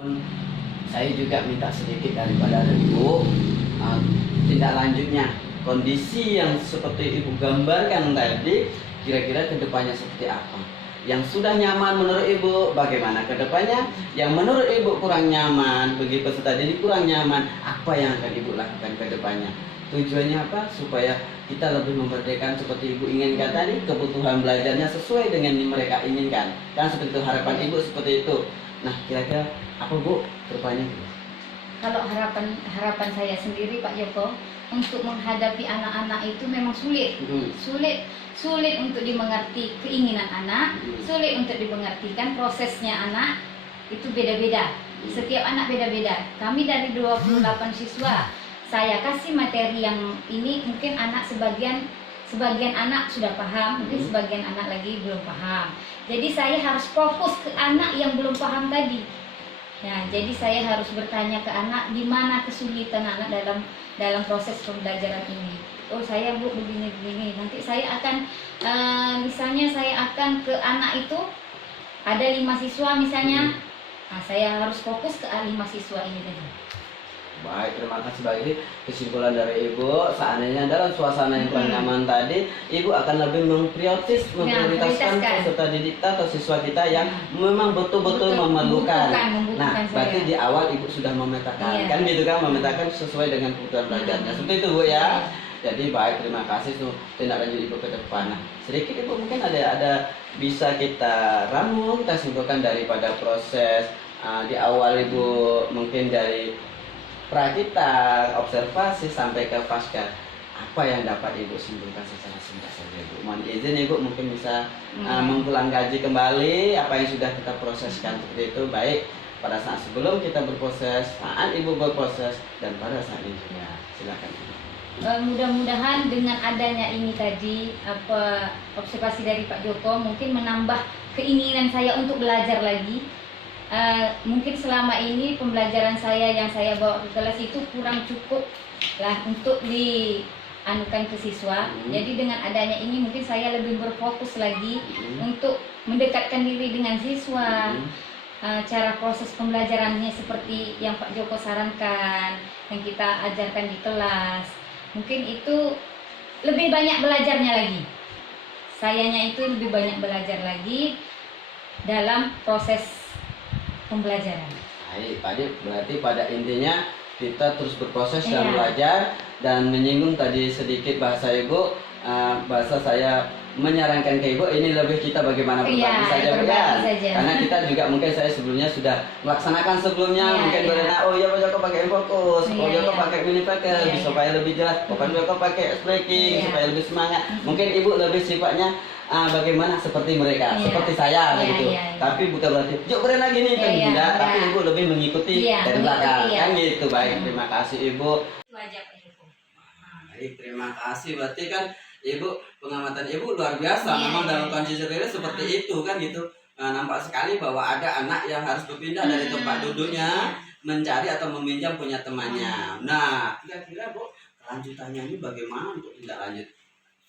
Saya juga minta sedikit daripada Ibu tindak lanjutnya, kondisi yang seperti Ibu gambarkan tadi, kira-kira kedepannya seperti apa? Yang sudah nyaman menurut Ibu, bagaimana kedepannya? Yang menurut Ibu kurang nyaman, bagi peserta didik kurang nyaman, apa yang akan Ibu lakukan kedepannya? Tujuannya apa? Supaya kita lebih memerdekakan seperti Ibu inginkan tadi, kebutuhan belajarnya sesuai dengan yang mereka inginkan. Kan seperti itu harapan Ibu seperti itu. Nah, kira-kira apa Bu kedepannya? Kalau harapan saya sendiri Pak Joko, untuk menghadapi anak-anak itu memang sulit. Sulit untuk dimengerti keinginan anak, sulit untuk dimengertikan prosesnya anak, itu beda-beda. Setiap anak beda-beda. Kami dari 28 siswa, saya kasih materi yang ini, mungkin anak sebagian anak sudah paham, mungkin sebagian anak lagi belum paham. Jadi saya harus fokus ke anak yang belum paham tadi. Nah, jadi saya harus bertanya ke anak di mana kesulitan anak dalam proses pembelajaran ini. Oh, saya Bu begini. Nanti saya akan misalnya saya akan ke anak itu ada 5 siswa misalnya. Nah, saya harus fokus ke 5 siswa ini tadi. Baik, terima kasih bagi kesimpulan dari Ibu. Seandainya dalam suasana yang kurang nyaman tadi, Ibu akan lebih memprioritaskan peserta didik kita atau siswa kita yang memang betul-betul memerlukan. Nah, berarti di awal Ibu sudah memetakan, kan gitu kan, memetakan sesuai dengan kebutuhan belajarnya. Seperti itu Bu ya. Jadi baik, terima kasih tuh tindak lanjut Ibu ke depan. Nah, sedikit Ibu mungkin ada bisa kita ramu, kita simpulkan daripada proses di awal Ibu, mungkin dari prakita, observasi sampai ke pasca, apa yang dapat Ibu simpulkan secara singkat saja Ibu? Mohon izin Ibu mungkin bisa mengulang kaji kembali apa yang sudah kita proseskan seperti itu, baik pada saat sebelum kita berproses, saat Ibu berproses, dan pada saat ini juga. Silakan Ibu. Mudah-mudahan dengan adanya ini tadi, observasi dari Pak Joko mungkin menambah keinginan saya untuk belajar lagi. Mungkin selama ini pembelajaran saya yang saya bawa ke kelas itu kurang cukup lah untuk dianukan ke siswa. Jadi dengan adanya ini mungkin saya lebih berfokus lagi untuk mendekatkan diri dengan siswa. Cara proses pembelajarannya seperti yang Pak Joko sarankan, yang kita ajarkan di kelas. Mungkin itu lebih banyak belajarnya lagi. Sayanya itu lebih banyak belajar lagi dalam proses pembelajaran. Baik, tadi berarti pada intinya kita terus berproses dan belajar, dan menyinggung tadi sedikit bahasa Ibu, bahasa saya menyarankan ke Ibu ini lebih kita bagaimana berbagi saja, karena kita juga mungkin saya sebelumnya sudah melaksanakan sebelumnya, mungkin berenang, oh ya Pak Joko pakai fokus, Pak Joko pakai mini pakai supaya lebih jelas, Pak Joko pakai breaking supaya lebih semangat. Mungkin Ibu lebih sifatnya bagaimana seperti mereka, seperti saya gitu. Tapi bukan berarti yuk berenang gini kan tidak, tapi Ibu lebih mengikuti dari belakang kan gitu. Baik, terima kasih Ibu. Itu aja Pak Joko. Baik, terima kasih. Berarti kan Ibu, pengamatan Ibu luar biasa. Memang dalam kondisi real seperti itu kan gitu. Nampak sekali bahwa ada anak yang harus berpindah dari tempat duduknya, mencari atau meminjam punya temannya. Nah, kira-kira Bu, kelanjutannya ini bagaimana untuk tindak lanjut?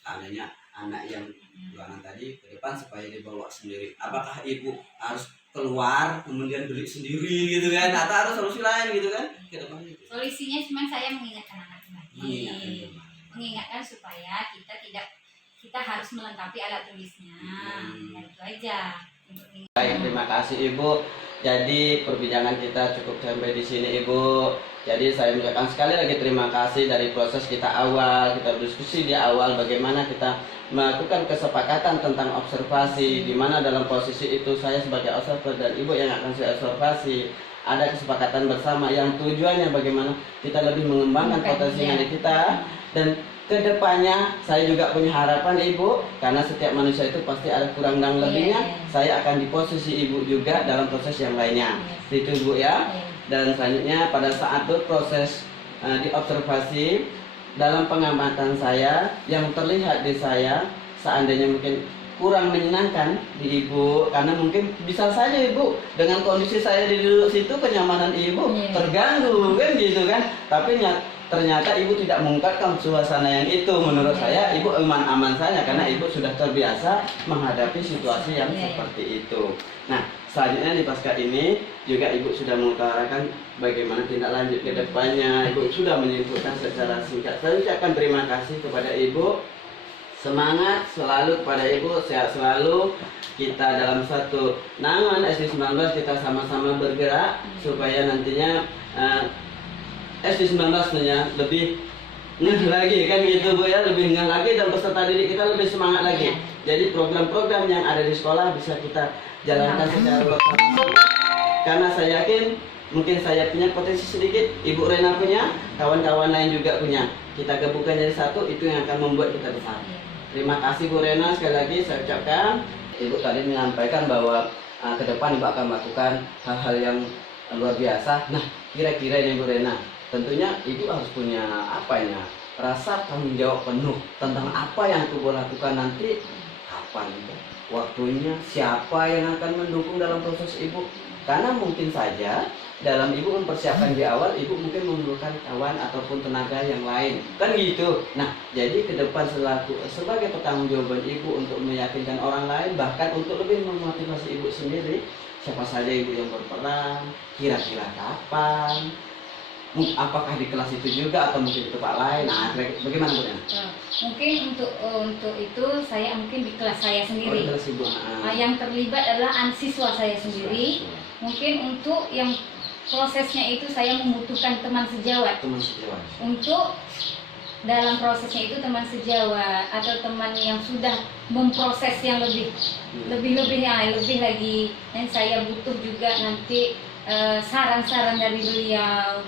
Seandainya anak yang bulangan tadi ke depan supaya dibawa sendiri. Apakah Ibu harus keluar kemudian beli sendiri gitu kan? Atau harus solusi lain gitu kan? Ke depan gitu. Solusinya cuma saya mengingatkan anak lagi. Mengingatkan supaya kita harus melengkapi alat tulisnya. Itu aja. Baik, terima kasih Ibu. Jadi perbincangan kita cukup sampai di sini Ibu. Jadi saya mengucapkan sekali lagi terima kasih dari proses kita awal, kita berdiskusi di awal bagaimana kita melakukan kesepakatan tentang observasi, di mana dalam posisi itu saya sebagai observer dan Ibu yang akan saya observasi. Ada kesepakatan bersama yang tujuannya bagaimana kita lebih mengembangkan potensi diri kita, dan kedepannya saya juga punya harapan Ibu, karena setiap manusia itu pasti ada kurang dan lebihnya. Saya akan di posisi Ibu juga dalam proses yang lainnya. Itu Ibu ya. Dan selanjutnya pada saat berproses diobservasi, dalam pengamatan saya yang terlihat di saya, seandainya mungkin kurang menyenangkan di Ibu, karena mungkin bisa saja Ibu dengan kondisi saya di duduk situ kenyamanan Ibu terganggu kan gitu kan, tapi ternyata Ibu tidak mengungkapkan suasana yang itu. Menurut saya Ibu aman-aman saja karena Ibu sudah terbiasa menghadapi situasi yang seperti itu. Nah, selanjutnya di pasca ini juga Ibu sudah mengutarakan bagaimana tindak lanjut ke depannya. Ibu sudah menyimpulkan secara singkat. Saya ucapkan terima kasih kepada Ibu. Semangat selalu kepada Ibu, sehat selalu. Kita dalam satu naungan SD19 kita sama-sama bergerak supaya nantinya SD19 nya lebih ngeh lagi kan gitu Bu ya, lebih ngeh lagi, dan peserta didik kita lebih semangat lagi. Jadi program-program yang ada di sekolah bisa kita jalankan secara bersama. karena saya yakin mungkin saya punya potensi sedikit, Ibu Rena punya, kawan-kawan lain juga punya. Kita gabungkan jadi satu, itu yang akan membuat kita besar. Terima kasih Bu Rena, sekali lagi saya ucapkan. Ibu tadi menyampaikan bahwa ke depan Ibu akan melakukan hal-hal yang luar biasa. Nah, kira-kira ini Bu Rena, tentunya Ibu harus punya rasa tanggung jawab penuh tentang apa yang Ibu lakukan nanti, kapan waktunya, siapa yang akan mendukung dalam proses Ibu. Karena mungkin saja dalam Ibu mempersiapkan di awal, Ibu mungkin memerlukan kawan ataupun tenaga yang lain, kan gitu. Nah, jadi ke depan sebagai pertanggungjawaban Ibu untuk meyakinkan orang lain, bahkan untuk lebih memotivasi Ibu sendiri, siapa saja Ibu yang berperan, kira-kira kapan, apakah di kelas itu juga atau mungkin di tempat lain. Nah, bagaimana Bu Rena? Mungkin untuk itu saya mungkin di kelas saya sendiri. Kelas Ibu. Yang terlibat adalah siswa saya sendiri. Mungkin untuk yang prosesnya itu saya membutuhkan teman sejawat. Teman sejawat. Untuk dalam prosesnya itu teman sejawat atau teman yang sudah memproses yang lebih lagi. Dan saya butuh juga nanti saran-saran dari beliau.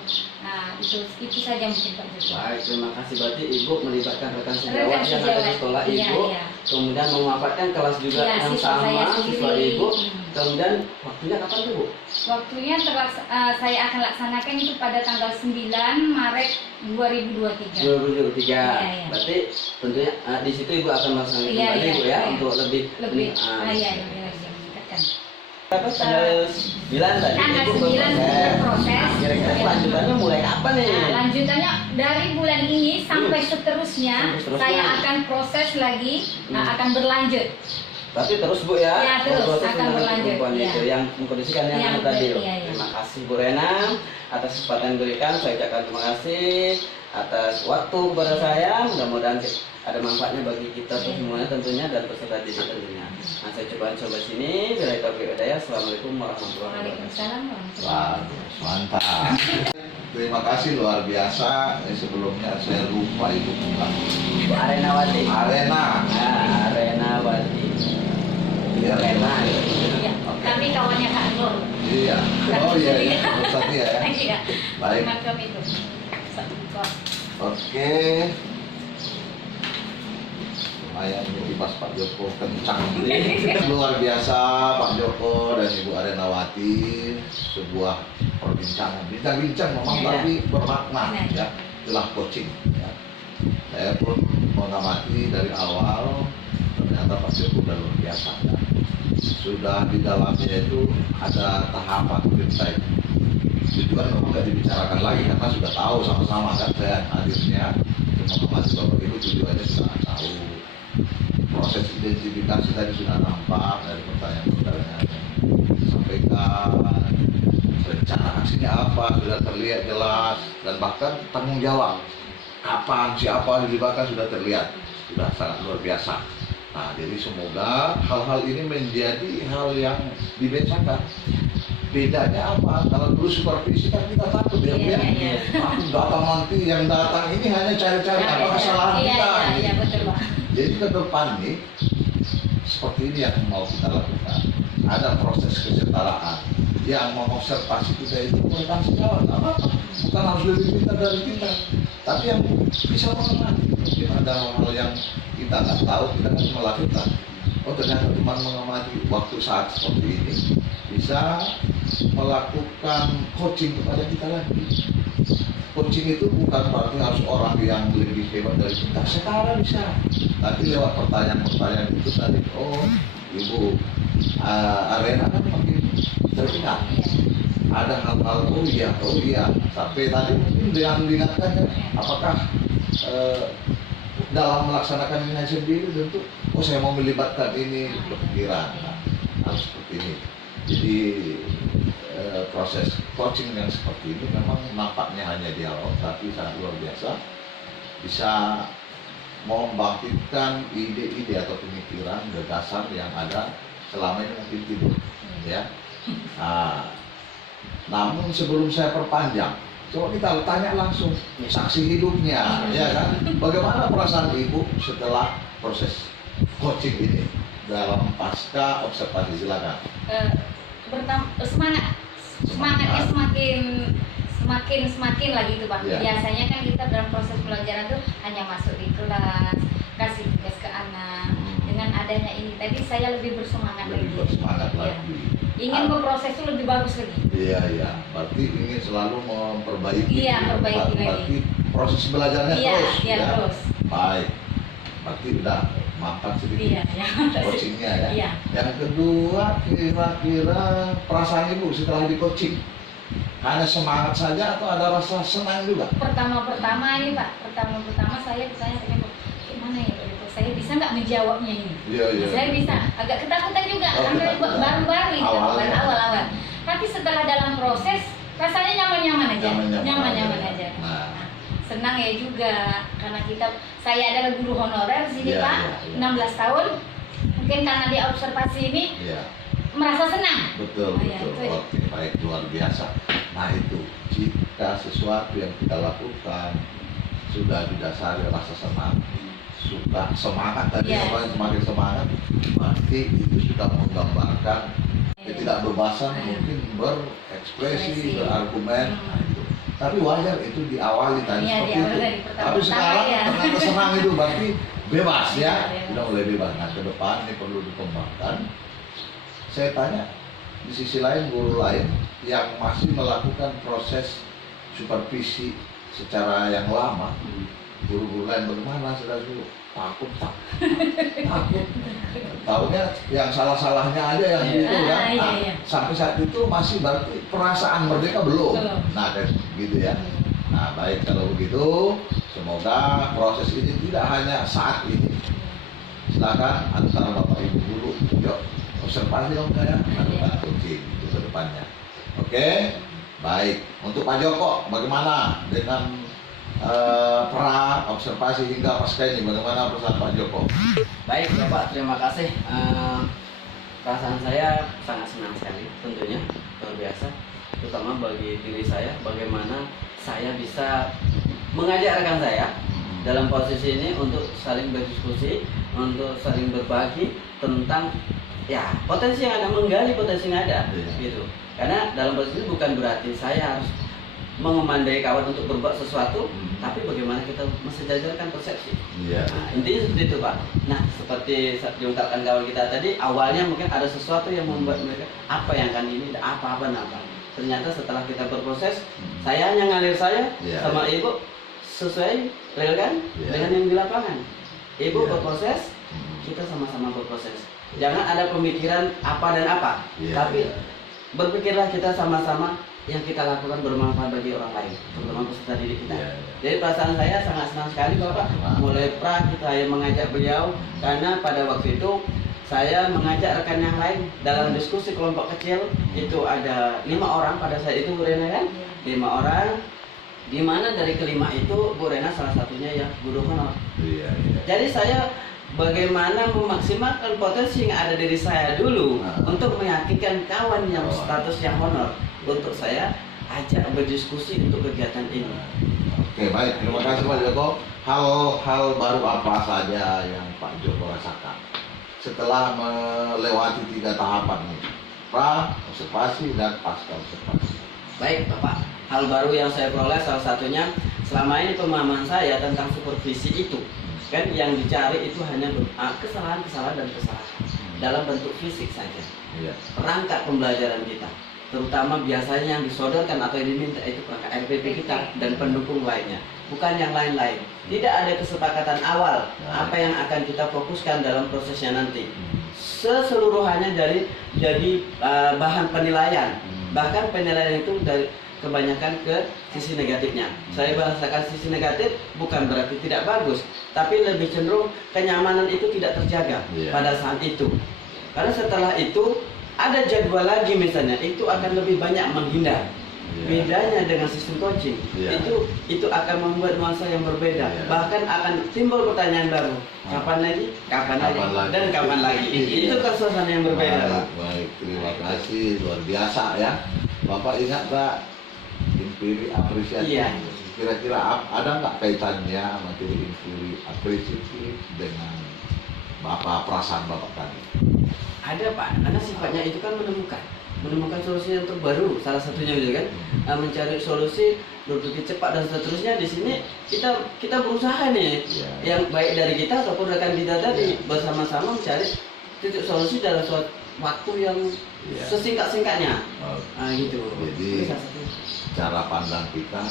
Nah, itu saja mungkin Pak Jokowi. Baik, terima kasih. Berarti Ibu melibatkan rekan Rekan sejawat yang ada di sejawat. sekolah Iya, Ibu, iya. kemudian memanfaatkan kelas juga Iya, yang siswa saya sama, sendiri. siswa Ibu, kemudian waktunya kapan tuh Bu? Waktunya saya akan laksanakan itu pada tanggal 9 Maret 2023. 2023. Iya, iya. Berarti tentunya di situ Ibu akan melaksanakan Iya, kembali iya, Bu ya, iya. untuk lebih Lebih iya. lebih lagi meningkatkan. Apa tanggal 9 tadi Tanggal Ibu 9 berproses. Kira-kira kelanjutannya mulai kapan nih? Nah, lanjutannya dari bulan ini sampai seterusnya, Sampai seterusnya. saya akan proses lagi, akan berlanjut. Berarti terus Bu ya? Iya, terus proses akan mengenai berlanjut, perempuan iya. itu yang mengkondisikan yang Iya, tadi. betul, iya, iya. Terima kasih Bu Rena atas kesempatan yang diberikan. Saya ucapkan terima kasih atas waktu kepada saya. Mudah-mudahan ada manfaatnya bagi kita semuanya tentunya dan peserta didik tentunya. Nah, saya coba sini. Bila taufiq hidayah. Assalamualaikum warahmatullahi wabarakatuh. Waalaikumsalam warahmatullahi Wah, wabarakatuh. mantap. Terima kasih luar biasa. Sebelumnya saya lupa itu bukan Bu Arenawati. Arena. Nah, Arenawati. Iya, Rena. Iya, kami kawannya Kak Nur. Iya. Oh iya, iya. Satu ya. Iya. Baik. Teman kami itu. Satu kelas. Oke. Lumayan jadi pas Pak Joko kencang. Luar biasa Pak Joko dan Ibu Arenawati, sebuah perbincangan, bincang-bincang memang Iya. tapi bermakna Iya. ya. Itulah coaching ya. Saya pun mengamati dari awal, ternyata Pak Joko udah luar biasa ya. Sudah di dalamnya itu ada tahapan kita itu. Tujuan memang nggak dibicarakan lagi karena sudah tahu sama-sama kan, saya hadirnya mengamati Bapak Ibu tujuannya sudah tahu. Proses identifikasi tadi sudah nampak dari pertanyaan-pertanyaan yang disampaikan, rencana aksinya apa sudah terlihat jelas, dan bahkan tanggung jawab kapan siapa dilibatkan sudah terlihat, sudah sangat luar biasa. Nah, jadi semoga hal-hal ini menjadi hal yang dibedakan. Bedanya apa? Kalau dulu supervisi kan kita takut ya, Iya, Bu, iya. Aku datang nanti yang datang ini hanya cari-cari apa kesalahan Iya, kita. iya, gitu. iya, betul Pak. Jadi ke depan nih seperti ini yang mau kita lakukan. Ada proses kesetaraan yang mengobservasi kita itu bukan sejawat apa-apa, bukan harus lebih pintar dari kita, tapi yang bisa mengenali. Mungkin ada hal yang kita nggak tahu, kita kan melakukan. Oh ternyata teman mengamati waktu saat seperti ini bisa melakukan coaching kepada kita lagi. Coaching itu bukan berarti harus orang yang lebih hebat dari kita, setara bisa. Tapi lewat pertanyaan-pertanyaan itu tadi, oh Ibu Arena kan makin terkenal. Ada hal-hal, oh iya. Sampai tadi mungkin dengan mengingatkan, apakah dalam melaksanakan ini sendiri tentu, oh saya mau melibatkan ini, berpikiran, harus seperti ini. Jadi proses coaching yang seperti ini memang nampaknya hanya dialog, tapi sangat luar biasa, bisa membangkitkan ide-ide atau pemikiran, gagasan yang ada selama ini mungkin tidur, ya. Nah, namun sebelum saya perpanjang, coba kita tanya langsung saksi hidupnya, ya kan? Bagaimana perasaan Ibu setelah proses coaching ini dalam pasca observasi? Silakan. Semangat semangatnya semakin lagi tuh Pak. Iya. Biasanya kan kita dalam proses pelajaran tuh hanya masuk di kelas, kasih tugas ke anak. Dengan adanya ini tadi saya lebih bersemangat Lebih lagi. bersemangat Iya. lagi. Ingin memproses itu lebih bagus lagi. Iya, iya. Berarti ingin selalu memperbaiki. Iya, perbaiki Berarti proses belajarnya Iya, terus. iya ya. terus. Baik. Berarti udah makan sedikit Iya, ya. coachingnya ya. Iya. Yang kedua, kira-kira perasaan ibu setelah di coaching, hanya semangat saja atau ada rasa senang juga? Pertama ini Pak, pertama saya ditanya gimana ya Pak? Saya bisa nggak menjawabnya ini? Iya, iya. Saya bisa, agak ketakutan juga Oh, karena ketakutan. baru-baru itu Awalnya. awal-awal. Tapi setelah dalam proses rasanya nyaman-nyaman aja, nyaman-nyaman aja. Nah. Nah, senang ya juga karena saya adalah guru honorer di sini Iya, Pak, iya, iya. 16 tahun. Mungkin karena di observasi ini Iya. merasa senang. Betul, Oh, iya, betul. itu aja. Oke, baik, luar biasa. Nah itu, jika sesuatu yang kita lakukan sudah didasari rasa senang, suka semangat tadi, Iya. orang semakin semangat, berarti itu sudah menggambarkan tidak berbasan, mungkin berekspresi, Ekspresi. berargumen. Nah, itu. Tapi wajar itu diawali tadi Iya, seperti diawali itu. dari Tapi pertama-tama sekarang ya. ternyata senang itu berarti bebas ya, Iya, bebas. sudah mulai bebas. Nah ke depan ini perlu dikembangkan. Saya tanya, di sisi lain guru lain yang masih melakukan proses supervisi secara yang lama, guru-guru lain bagaimana sudah dulu takut. Tahunya yang salah-salahnya aja yang gitu kan. Iya, Nah, iya. sampai saat itu masih berarti perasaan merdeka belum. Belum. Nah kayak gitu ya. Nah baik kalau begitu, semoga proses ini tidak hanya saat ini. Silakan antara bapak ibu guru, yuk observasi dong saya, kita coaching itu ke depannya. Oke, baik. Untuk Pak Joko, bagaimana dengan pra observasi hingga pasca ini? Bagaimana perasaan Pak Joko? Baik Bapak, terima kasih. Perasaan saya sangat senang sekali tentunya, luar biasa. Terutama bagi diri saya, bagaimana saya bisa mengajak rekan saya dalam posisi ini untuk saling berdiskusi, untuk saling berbagi tentang ya potensi yang ada, menggali potensi yang ada, Iya. gitu. Karena dalam posisi ini bukan berarti saya harus mengomandai kawan untuk berbuat sesuatu, tapi bagaimana kita mensejajarkan persepsi. Iya. Nah, intinya seperti itu Pak. Nah, seperti diungkapkan kawan kita tadi, awalnya mungkin ada sesuatu yang membuat mereka apa yang kan ini, apa. Ternyata setelah kita berproses, saya hanya ngalir saya Iya, sama iya. ibu sesuai real kan Iya. dengan yang di lapangan. Ibu Iya. berproses, kita sama-sama berproses. Jangan ada pemikiran apa dan apa, Iya, tapi iya. berpikirlah kita sama-sama yang kita lakukan bermanfaat bagi orang lain, terutama peserta didik kita. Iya, iya. Jadi perasaan saya sangat senang sekali Bapak, mulai pra kita yang mengajak beliau, karena pada waktu itu saya mengajak rekan yang lain dalam diskusi kelompok kecil. Itu ada 5 orang pada saat itu Bu Rena kan, 5 orang, di mana dari kelima itu Bu Rena salah satunya yang guru honor. Iya, iya. Jadi saya bagaimana memaksimalkan potensi yang ada diri saya dulu untuk meyakinkan kawan yang statusnya honor untuk saya ajak berdiskusi untuk kegiatan ini. Oke, baik. Terima kasih Pak Joko. Hal-hal baru apa saja yang Pak Joko rasakan setelah melewati 3 tahapan ini? Pra, observasi, dan pasca observasi. Baik Bapak, hal baru yang saya peroleh salah satunya selama ini pemahaman saya tentang supervisi itu kan yang dicari itu hanya kesalahan-kesalahan dan kesalahan dalam bentuk fisik saja. Iya. Perangkat pembelajaran kita, terutama biasanya yang disodorkan atau yang diminta itu perangkat RPP kita dan pendukung lainnya, bukan yang lain-lain. Tidak ada kesepakatan awal apa yang akan kita fokuskan dalam prosesnya nanti. Seseluruhannya jadi bahan penilaian. Bahkan penilaian itu dari kebanyakan ke sisi negatifnya. Saya bahasakan sisi negatif bukan berarti tidak bagus, tapi lebih cenderung kenyamanan itu tidak terjaga pada saat itu. Karena setelah itu ada jadwal lagi misalnya, itu akan lebih banyak menghindar. Bedanya dengan sistem coaching, itu akan membuat nuansa yang berbeda. Bahkan akan timbul pertanyaan baru. Kapan lagi? Dan kapan lagi? Itu kan suasana yang berbeda. Baik, terima kasih, luar biasa ya. Bapak ingat Pak, Infiri apresiasi. Iya. Kira-kira ada nggak kaitannya materi Infiri apresiasi dengan perasaan Bapak tadi? Ada Pak, karena sifatnya itu kan menemukan. menemukan solusi yang terbaru, salah satunya gitu kan. Mencari solusi, berpikir cepat dan seterusnya. Di sini kita berusaha nih, Iya. yang baik dari kita ataupun rekan kita tadi bersama-sama mencari titik solusi dalam suatu waktu yang Iya. sesingkat-singkatnya. Oh, Gitu. Jadi- Itu salah satu. cara pandang kita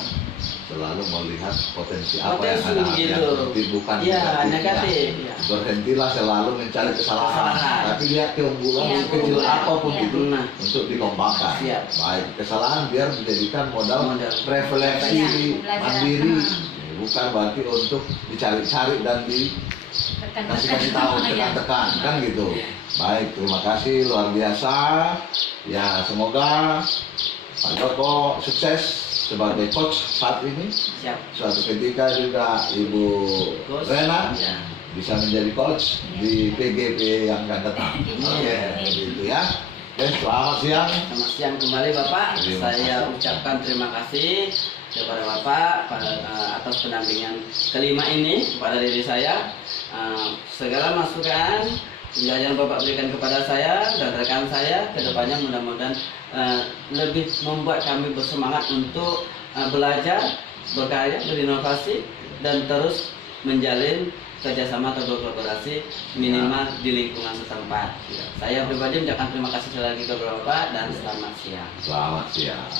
selalu melihat potensi apa Potensi yang ada, gitu. yang positif bukan Iya, negatif. negatif, iya. Berhentilah selalu mencari kesalahan, Kesalahan. tapi lihat keunggulan Iya, kecil keunggulan. apapun Iya. itu Nah. untuk dikembangkan. Siap. Baik, kesalahan biar dijadikan modal Modal. refleksi Iya, pembelajaran. mandiri, bukan berarti untuk dicari-cari dan kasih tahu tekan-tekan kan gitu. Baik, terima kasih luar biasa. Ya, semoga Pak Joko sukses sebagai coach saat ini. Siap. Suatu ketika juga Ibu Coach. Rena Ya. bisa menjadi coach di PGP yang akan datang. Oke, gitu ya. Oke, selamat siang. Selamat siang kembali Bapak. Terima Saya kasih. ucapkan terima kasih kepada Bapak atas pendampingan kelima ini kepada diri saya. Segala masukan yang Bapak berikan kepada saya dan rekan saya kedepannya mudah-mudahan lebih membuat kami bersemangat untuk belajar, berkarya, berinovasi dan terus menjalin kerjasama atau berkolaborasi minimal di lingkungan setempat. Saya pribadi mengucapkan terima kasih sekali lagi kepada Bapak dan selamat siang. Selamat siang.